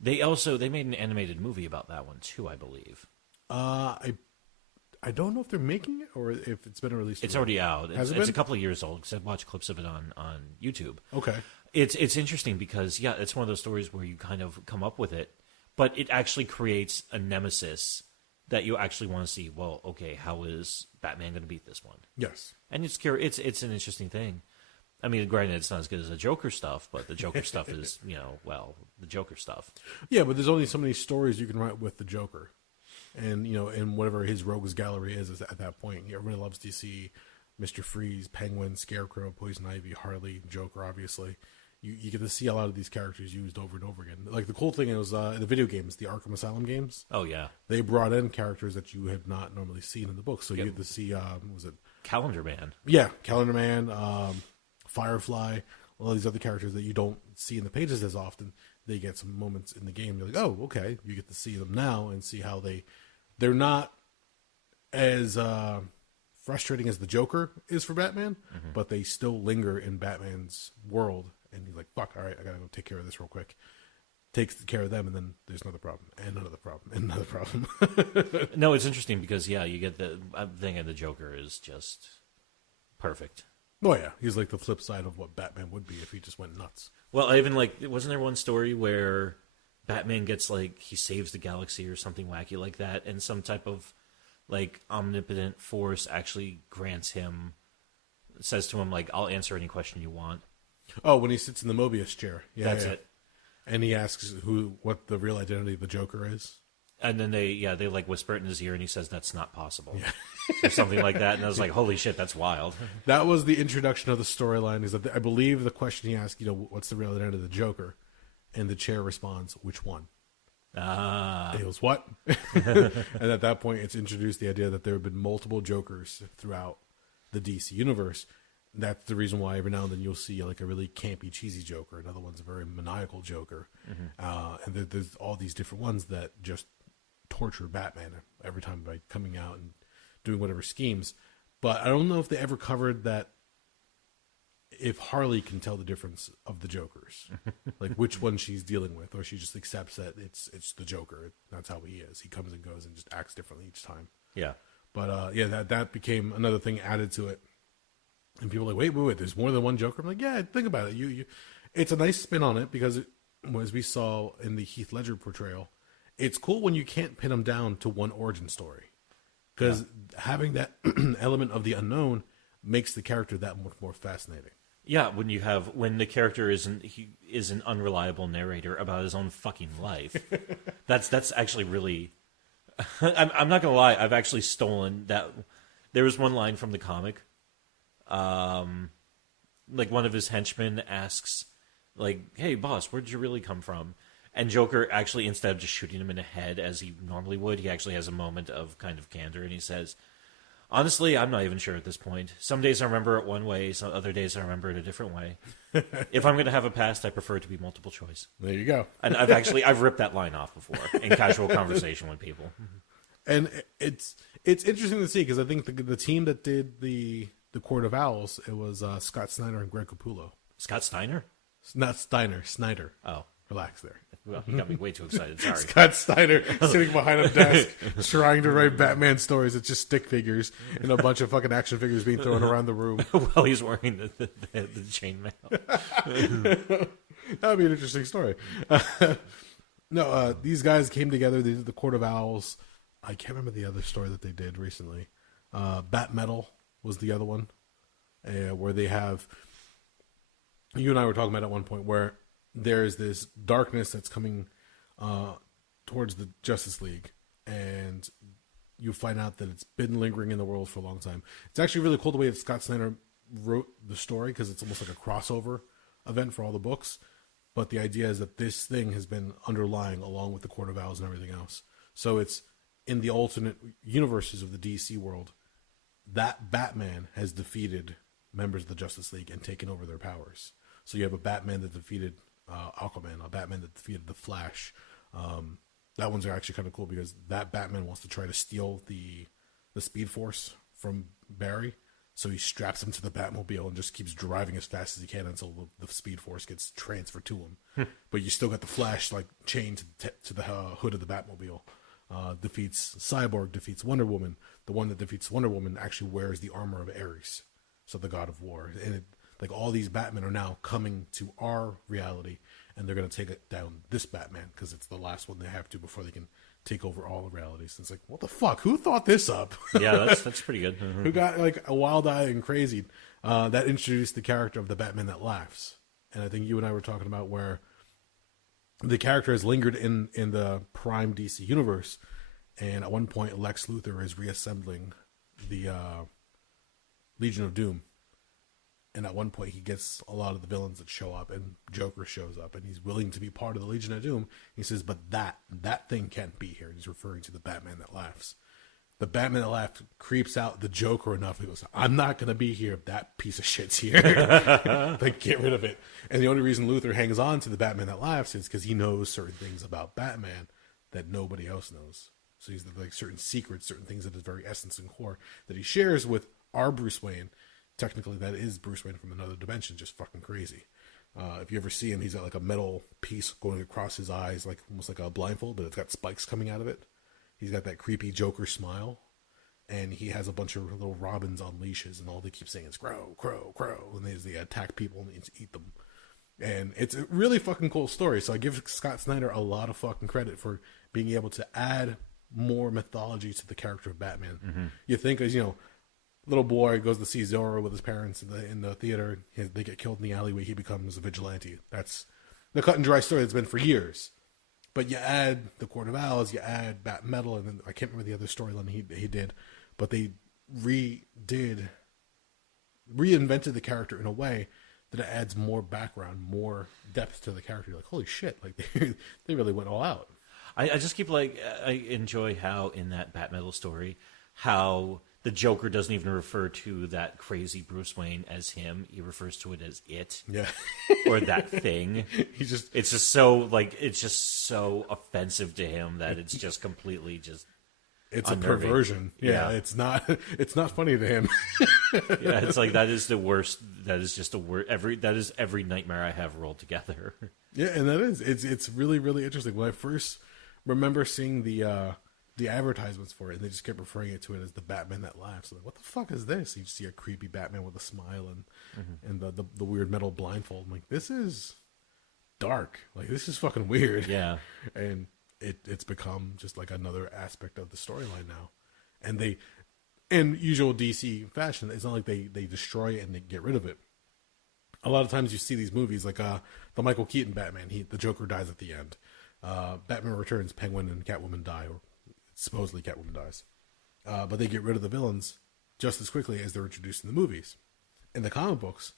they made an animated movie about that one too, I believe. I don't know if they're making it or if it's been released. It's already out. It's a couple of years old because I've watched clips of it on YouTube. Okay. It's interesting because, yeah, it's one of those stories where you kind of come up with it, but it actually creates a nemesis that you actually want to see. Well, okay, how is Batman going to beat this one? Yes. And it's an interesting thing. I mean, granted, it's not as good as the Joker stuff, but the Joker stuff is, the Joker stuff. Yeah, but there's only so many stories you can write with the Joker. And, and whatever his rogues gallery is at that point. Everybody loves to see Mr. Freeze, Penguin, Scarecrow, Poison Ivy, Harley, Joker, obviously. You get to see a lot of these characters used over and over again. Like, the cool thing is, in the video games, the Arkham Asylum games. Oh, yeah. They brought in characters that you have not normally seen in the book. So you get to see, was it? Calendar Man. Yeah, Calendar Man, Firefly, all these other characters that you don't see in the pages as often. They get some moments in the game. You're like, oh, okay. You get to see them now and see how they're not as frustrating as the Joker is for Batman, but they still linger in Batman's world. And he's like, fuck, all right, I gotta go take care of this real quick. Takes care of them, and then there's another problem, and another problem, and another problem. No, it's interesting because, yeah, you get the thing of the Joker is just perfect. Oh, yeah. He's like the flip side of what Batman would be if he just went nuts. Well, I even, wasn't there one story where Batman gets, he saves the galaxy or something wacky like that, and some type of, omnipotent force actually says to him, I'll answer any question you want. Oh, when he sits in the Mobius chair. Yeah, That's it. And he asks what the real identity of the Joker is. And then they whisper it in his ear, and he says, that's not possible. Yeah. Or something like that. And I was like, holy shit, that's wild. That was the introduction of the storyline. Is that I believe the question he asked, what's the real identity of the Joker? And the chair responds, which one? And he goes, what? And at that point, it's introduced the idea that there have been multiple Jokers throughout the DC universe. That's the reason why every now and then you'll see like a really campy, cheesy Joker. Another one's a very maniacal Joker. And there's all these different ones that just torture Batman every time by coming out and doing whatever schemes. But I don't know if they ever covered that if Harley can tell the difference of the Jokers, like which one she's dealing with, or she just accepts that it's the Joker. That's how he is. He comes and goes and just acts differently each time. Yeah. But that became another thing added to it. And people are like, wait, there's more than one Joker? I'm like, yeah, think about it. You it's a nice spin on it because as we saw in the Heath Ledger portrayal, it's cool when you can't pin him down to one origin story. Because having that element of the unknown makes the character that much more fascinating. Yeah, when the character is an unreliable narrator about his own fucking life, that's actually really. I'm not gonna lie. I've actually stolen that. There was one line from the comic. Like one of his henchmen asks, like, "Hey, boss, where did you really come from?" And Joker actually, instead of just shooting him in the head as he normally would, he actually has a moment of kind of candor, and he says, "Honestly, I'm not even sure at this point. Some days I remember it one way, some other days I remember it a different way. If I'm going to have a past, I prefer it to be multiple choice." There you go. And I've ripped that line off before in casual conversation with people. And it's interesting to see because I think the team that did the Court of Owls, it was Scott Snyder and Greg Capullo. Scott Steiner? Not Steiner, Snyder. Oh. Relax there. Well, you got me way too excited. Sorry. Scott Steiner sitting behind a desk trying to write Batman stories. It's just stick figures and a bunch of fucking action figures being thrown around the room. While he's wearing the chainmail. That would be an interesting story. These guys came together. They did the Court of Owls. I can't remember the other story that they did recently. Bat Metal was the other one, where they have. You and I were talking about at one point where there's this darkness that's coming towards the Justice League, and you find out that it's been lingering in the world for a long time. It's actually really cool the way that Scott Snyder wrote the story because it's almost like a crossover event for all the books. But the idea is that this thing has been underlying along with the Court of Owls and everything else. So it's in the alternate universes of the DC world that Batman has defeated members of the Justice League and taken over their powers. So you have a Batman that defeated Aquaman, a Batman that defeated the Flash. That one's actually kind of cool because that Batman wants to try to steal the Speed Force from Barry. So he straps him to the Batmobile and just keeps driving as fast as he can until the Speed Force gets transferred to him. But you still got the Flash like chained to the hood of the Batmobile. Defeats Cyborg, defeats Wonder Woman. The one that defeats Wonder Woman actually wears the armor of Ares, so the god of war. And like all these Batmen are now coming to our reality, and they're going to take down this Batman because it's the last one they have to before they can take over all the realities. And it's like, what the fuck? Who thought this up? Yeah, that's pretty good. Who got like a wild-eyed and crazy? That introduced the character of the Batman that laughs. And I think you and I were talking about where the character has lingered in the prime DC universe, and at one point Lex Luthor is reassembling the Legion of Doom. And at one point, he gets a lot of the villains that show up, and Joker shows up, and he's willing to be part of the Legion of Doom. He says, but that thing can't be here. And he's referring to the Batman that laughs. The Batman that laughs creeps out the Joker enough. He goes, I'm not going to be here if that piece of shit's here. Like, get rid of it. And the only reason Luthor hangs on to the Batman that laughs is because he knows certain things about Batman that nobody else knows. So he's like certain secrets, certain things at his very essence and core that he shares with our Bruce Wayne. Technically, that is Bruce Wayne from another dimension, just fucking crazy. If you ever see him, he's got like a metal piece going across his eyes, like almost like a blindfold, but it's got spikes coming out of it. He's got that creepy Joker smile, and he has a bunch of little robins on leashes, and all they keep saying is crow, crow, crow, and they attack people and eat them. And it's a really fucking cool story. So I give Scott Snyder a lot of fucking credit for being able to add more mythology to the character of Batman. Mm-hmm. You think, as you know, little boy goes to see Zorro with his parents in the theater. They get killed in the alleyway. He becomes a vigilante. That's the cut and dry story that's been for years. But you add the Court of Owls, you add Bat Metal, and then I can't remember the other storyline he did. But they reinvented the character in a way that it adds more background, more depth to the character. You're like, holy shit! Like they really went all out. I just keep like I enjoy how in that Batmetal story how the Joker doesn't even refer to that crazy Bruce Wayne as him. He refers to it as it. Yeah. Or that thing. It's just so offensive to him that it's just completely just it's unnerving. A perversion. Yeah, it's not funny to him. Yeah, it's like that is the worst. That is just that is every nightmare I have rolled together. Yeah, and that is it's really, really interesting. When I first remember seeing the advertisements for it, and they just kept referring to it as the Batman that laughs. Like, what the fuck is this? You see a creepy Batman with a smile and the weird metal blindfold. I'm like, this is dark. Like, this is fucking weird. Yeah. And it's become just like another aspect of the storyline now. And they, in usual DC fashion, it's not like they destroy it and they get rid of it. A lot of times you see these movies like the Michael Keaton Batman. The Joker dies at the end. Batman Returns, Penguin and Catwoman die, or supposedly Catwoman dies. But they get rid of the villains just as quickly as they're introduced in the movies. In the comic books,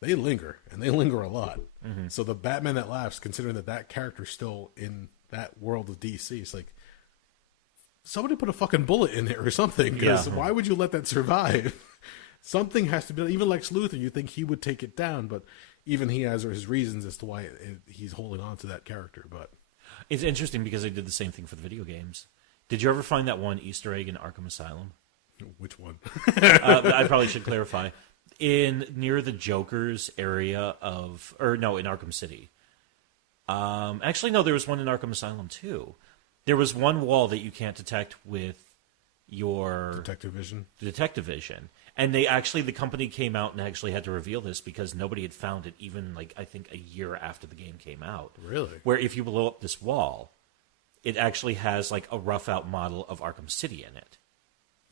they linger, and they linger a lot. Mm-hmm. So the Batman that laughs, considering that character's still in that world of DC, it's like, somebody put a fucking bullet in there or something, because why would you let that survive? Something has to be, even Lex Luthor, you think he would take it down, but even he has his reasons as to why he's holding on to that character. But it's interesting because they did the same thing for the video games. Did you ever find that one Easter egg in Arkham Asylum? Which one? I probably should clarify. Near the Joker's area in Arkham City. Actually, no, there was one in Arkham Asylum too. There was one wall that you can't detect with your detective vision. And the company came out and actually had to reveal this because nobody had found it even, like, I think a year after the game came out. Really? Where if you blow up this wall, it actually has, like, a rough out model of Arkham City in it.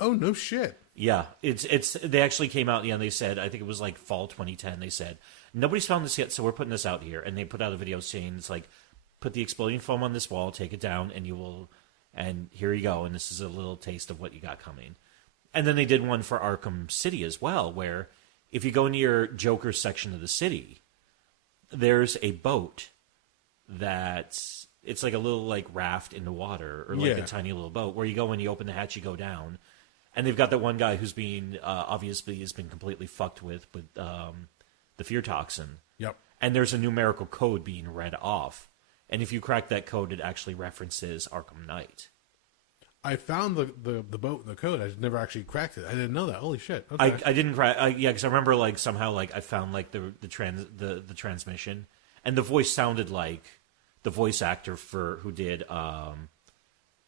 Oh, no shit. Yeah. They actually came out, and they said, I think it was like fall 2010, they said, nobody's found this yet, so we're putting this out here. And they put out a video saying, it's like, put the exploding foam on this wall, take it down, and here you go. And this is a little taste of what you got coming. And then they did one for Arkham City as well, where if you go near Joker's section of the city, there's a boat that's, it's like a little like raft in the water, or like a tiny little boat, where you go and you open the hatch, you go down. And they've got that one guy who's being, obviously has been completely fucked with the fear toxin. Yep. And there's a numerical code being read off. And if you crack that code, it actually references Arkham Knight. I found the boat and the code. I never actually cracked it. I didn't know that. Holy shit! Okay. I didn't crack. Because I remember like somehow like I found like the transmission, and the voice sounded like the voice actor who did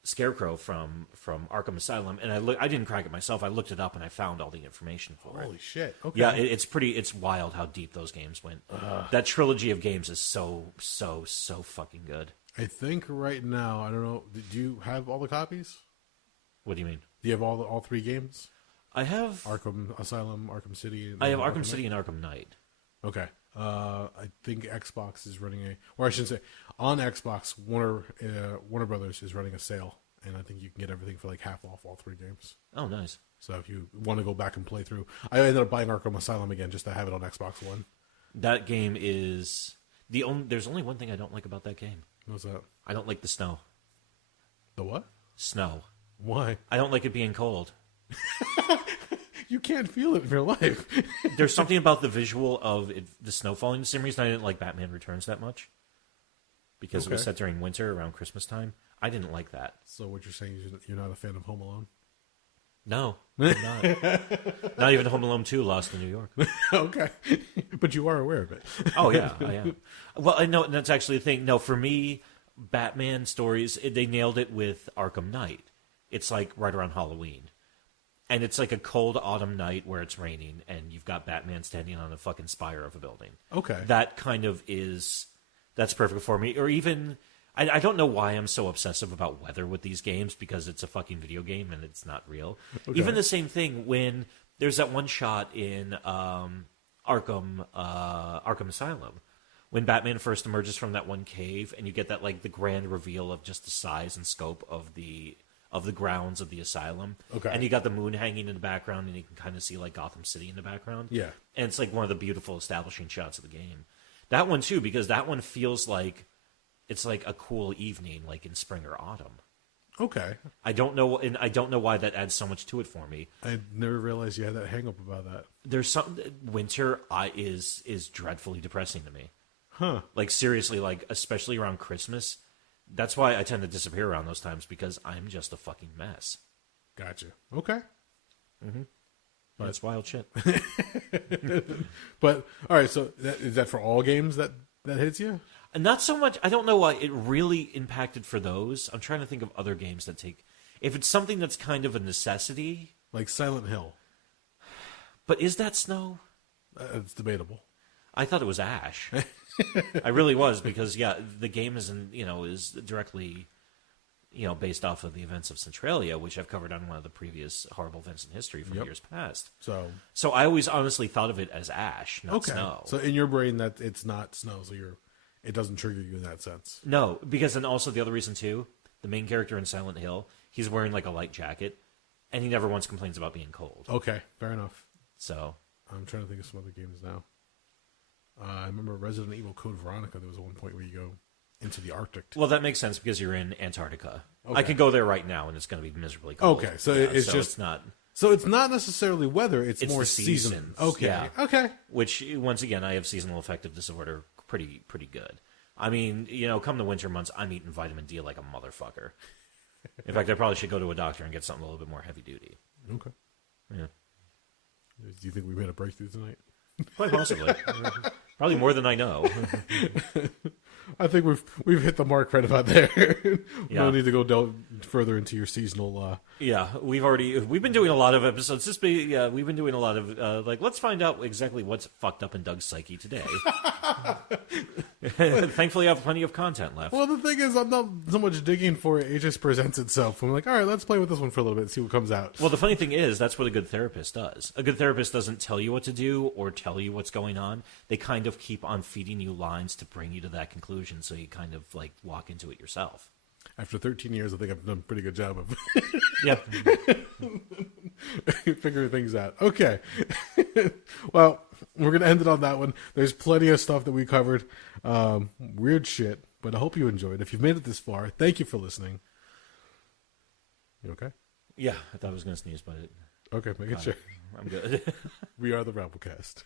Scarecrow from Arkham Asylum, and I didn't crack it myself. I looked it up and I found all the information for it. Holy shit! Okay. Yeah, it's wild how deep those games went. That trilogy of games is so fucking good. I think right now, I don't know. Do you have all the copies? What do you mean? Do you have all three games? I have Arkham Asylum, Arkham City. I have Arkham City and Arkham Knight. Okay. I think Xbox is running or I shouldn't say, on Xbox, Warner Brothers is running a sale, and I think you can get everything for like half off all three games. Oh, nice. So if you want to go back and play through, I ended up buying Arkham Asylum again just to have it on Xbox One. That game is there's only one thing I don't like about that game. What's that? I don't like the snow. The what? Snow. Why? I don't like it being cold. You can't feel it in your life. There's something about the visual of the snow falling. For some reason, I didn't like Batman Returns that much. Because it was set during winter, around Christmas time. I didn't like that. So what you're saying is you're not a fan of Home Alone? No, I'm not. Not even Home Alone 2, Lost in New York. Okay. But you are aware of it. Oh, yeah, I am. Well, I know that's actually the thing. No, for me, Batman stories, they nailed it with Arkham Knight. It's like right around Halloween. And it's like a cold autumn night where it's raining, and you've got Batman standing on a fucking spire of a building. Okay. That kind of that's perfect for me. Or even, I don't know why I'm so obsessive about weather with these games, because it's a fucking video game and it's not real. Okay. Even the same thing when there's that one shot in Arkham Asylum, when Batman first emerges from that one cave, and you get that like the grand reveal of just the size and scope of the grounds of the asylum. Okay. And you got the moon hanging in the background, and you can kind of see like Gotham City in the background. Yeah. And it's like one of the beautiful establishing shots of the game. That one too, because that one feels like it's like a cool evening, like in spring or autumn. Okay. I don't know, and I don't know why that adds so much to it for me. I never realized you had that hang up about that. There's some winter is dreadfully depressing to me. Huh. Like seriously, like especially around Christmas. That's why I tend to disappear around those times because I'm just a fucking mess. Gotcha. Okay. But it's wild shit. But all right, so is that for all games that hits you? And not so much. I don't know why it really impacted for those. I'm trying to think of other games that take. If it's something that's kind of a necessity, Like Silent Hill. but is that snow? It's debatable. I thought it was ash. I really was because the game is directly, based off of the events of Centralia, which I've covered on one of the previous horrible events in history from years past. So I always honestly thought of it as ash, not snow. So in your brain, that it's not snow, so it doesn't trigger you in that sense. No, because then also the other reason too, the main character in Silent Hill, he's wearing like a light jacket, and he never once complains about being cold. Okay, fair enough. So I'm trying to think of some other games now. I remember Resident Evil Code Veronica. There was one point where you go into the Arctic. Well, that makes sense because you're in Antarctica. Okay. I could go there right now, and it's going to be miserably cold. Okay, so it's not. So it's not necessarily weather; it's more the season. seasons. Okay, Yeah. okay. Which once again, I have seasonal affective disorder pretty good. I mean, come the winter months, I'm eating vitamin D like a motherfucker. In fact, I probably should go to a doctor and get something a little bit more heavy duty. Okay. Yeah. Do you think we made a breakthrough tonight? Quite possibly. Probably more than I know. I think we've hit the mark right about there. Yeah. No need to go delve further into your seasonal. Yeah, we've been doing a lot of episodes. We've been doing a lot of let's find out exactly what's fucked up in Doug's psyche today. Thankfully, I have plenty of content left. Well, the thing is, I'm not so much digging for it. It just presents itself. I'm like, all right, let's play with this one for a little bit and see what comes out. Well, the funny thing is, that's what a good therapist does. A good therapist doesn't tell you what to do or tell you what's going on. They kind of keep on feeding you lines to bring you to that conclusion, so you kind of like walk into it yourself. After 13 years, I think I've done a pretty good job of Yeah. figuring things out. Okay. Well, we're going to end it on that one. There's plenty of stuff that we covered. Weird shit, but I hope you enjoyed. If you've made it this far, thank you for listening. You okay? Yeah, I thought I was going to sneeze, but Okay, making sure. I'm good. We are the Rabblecast.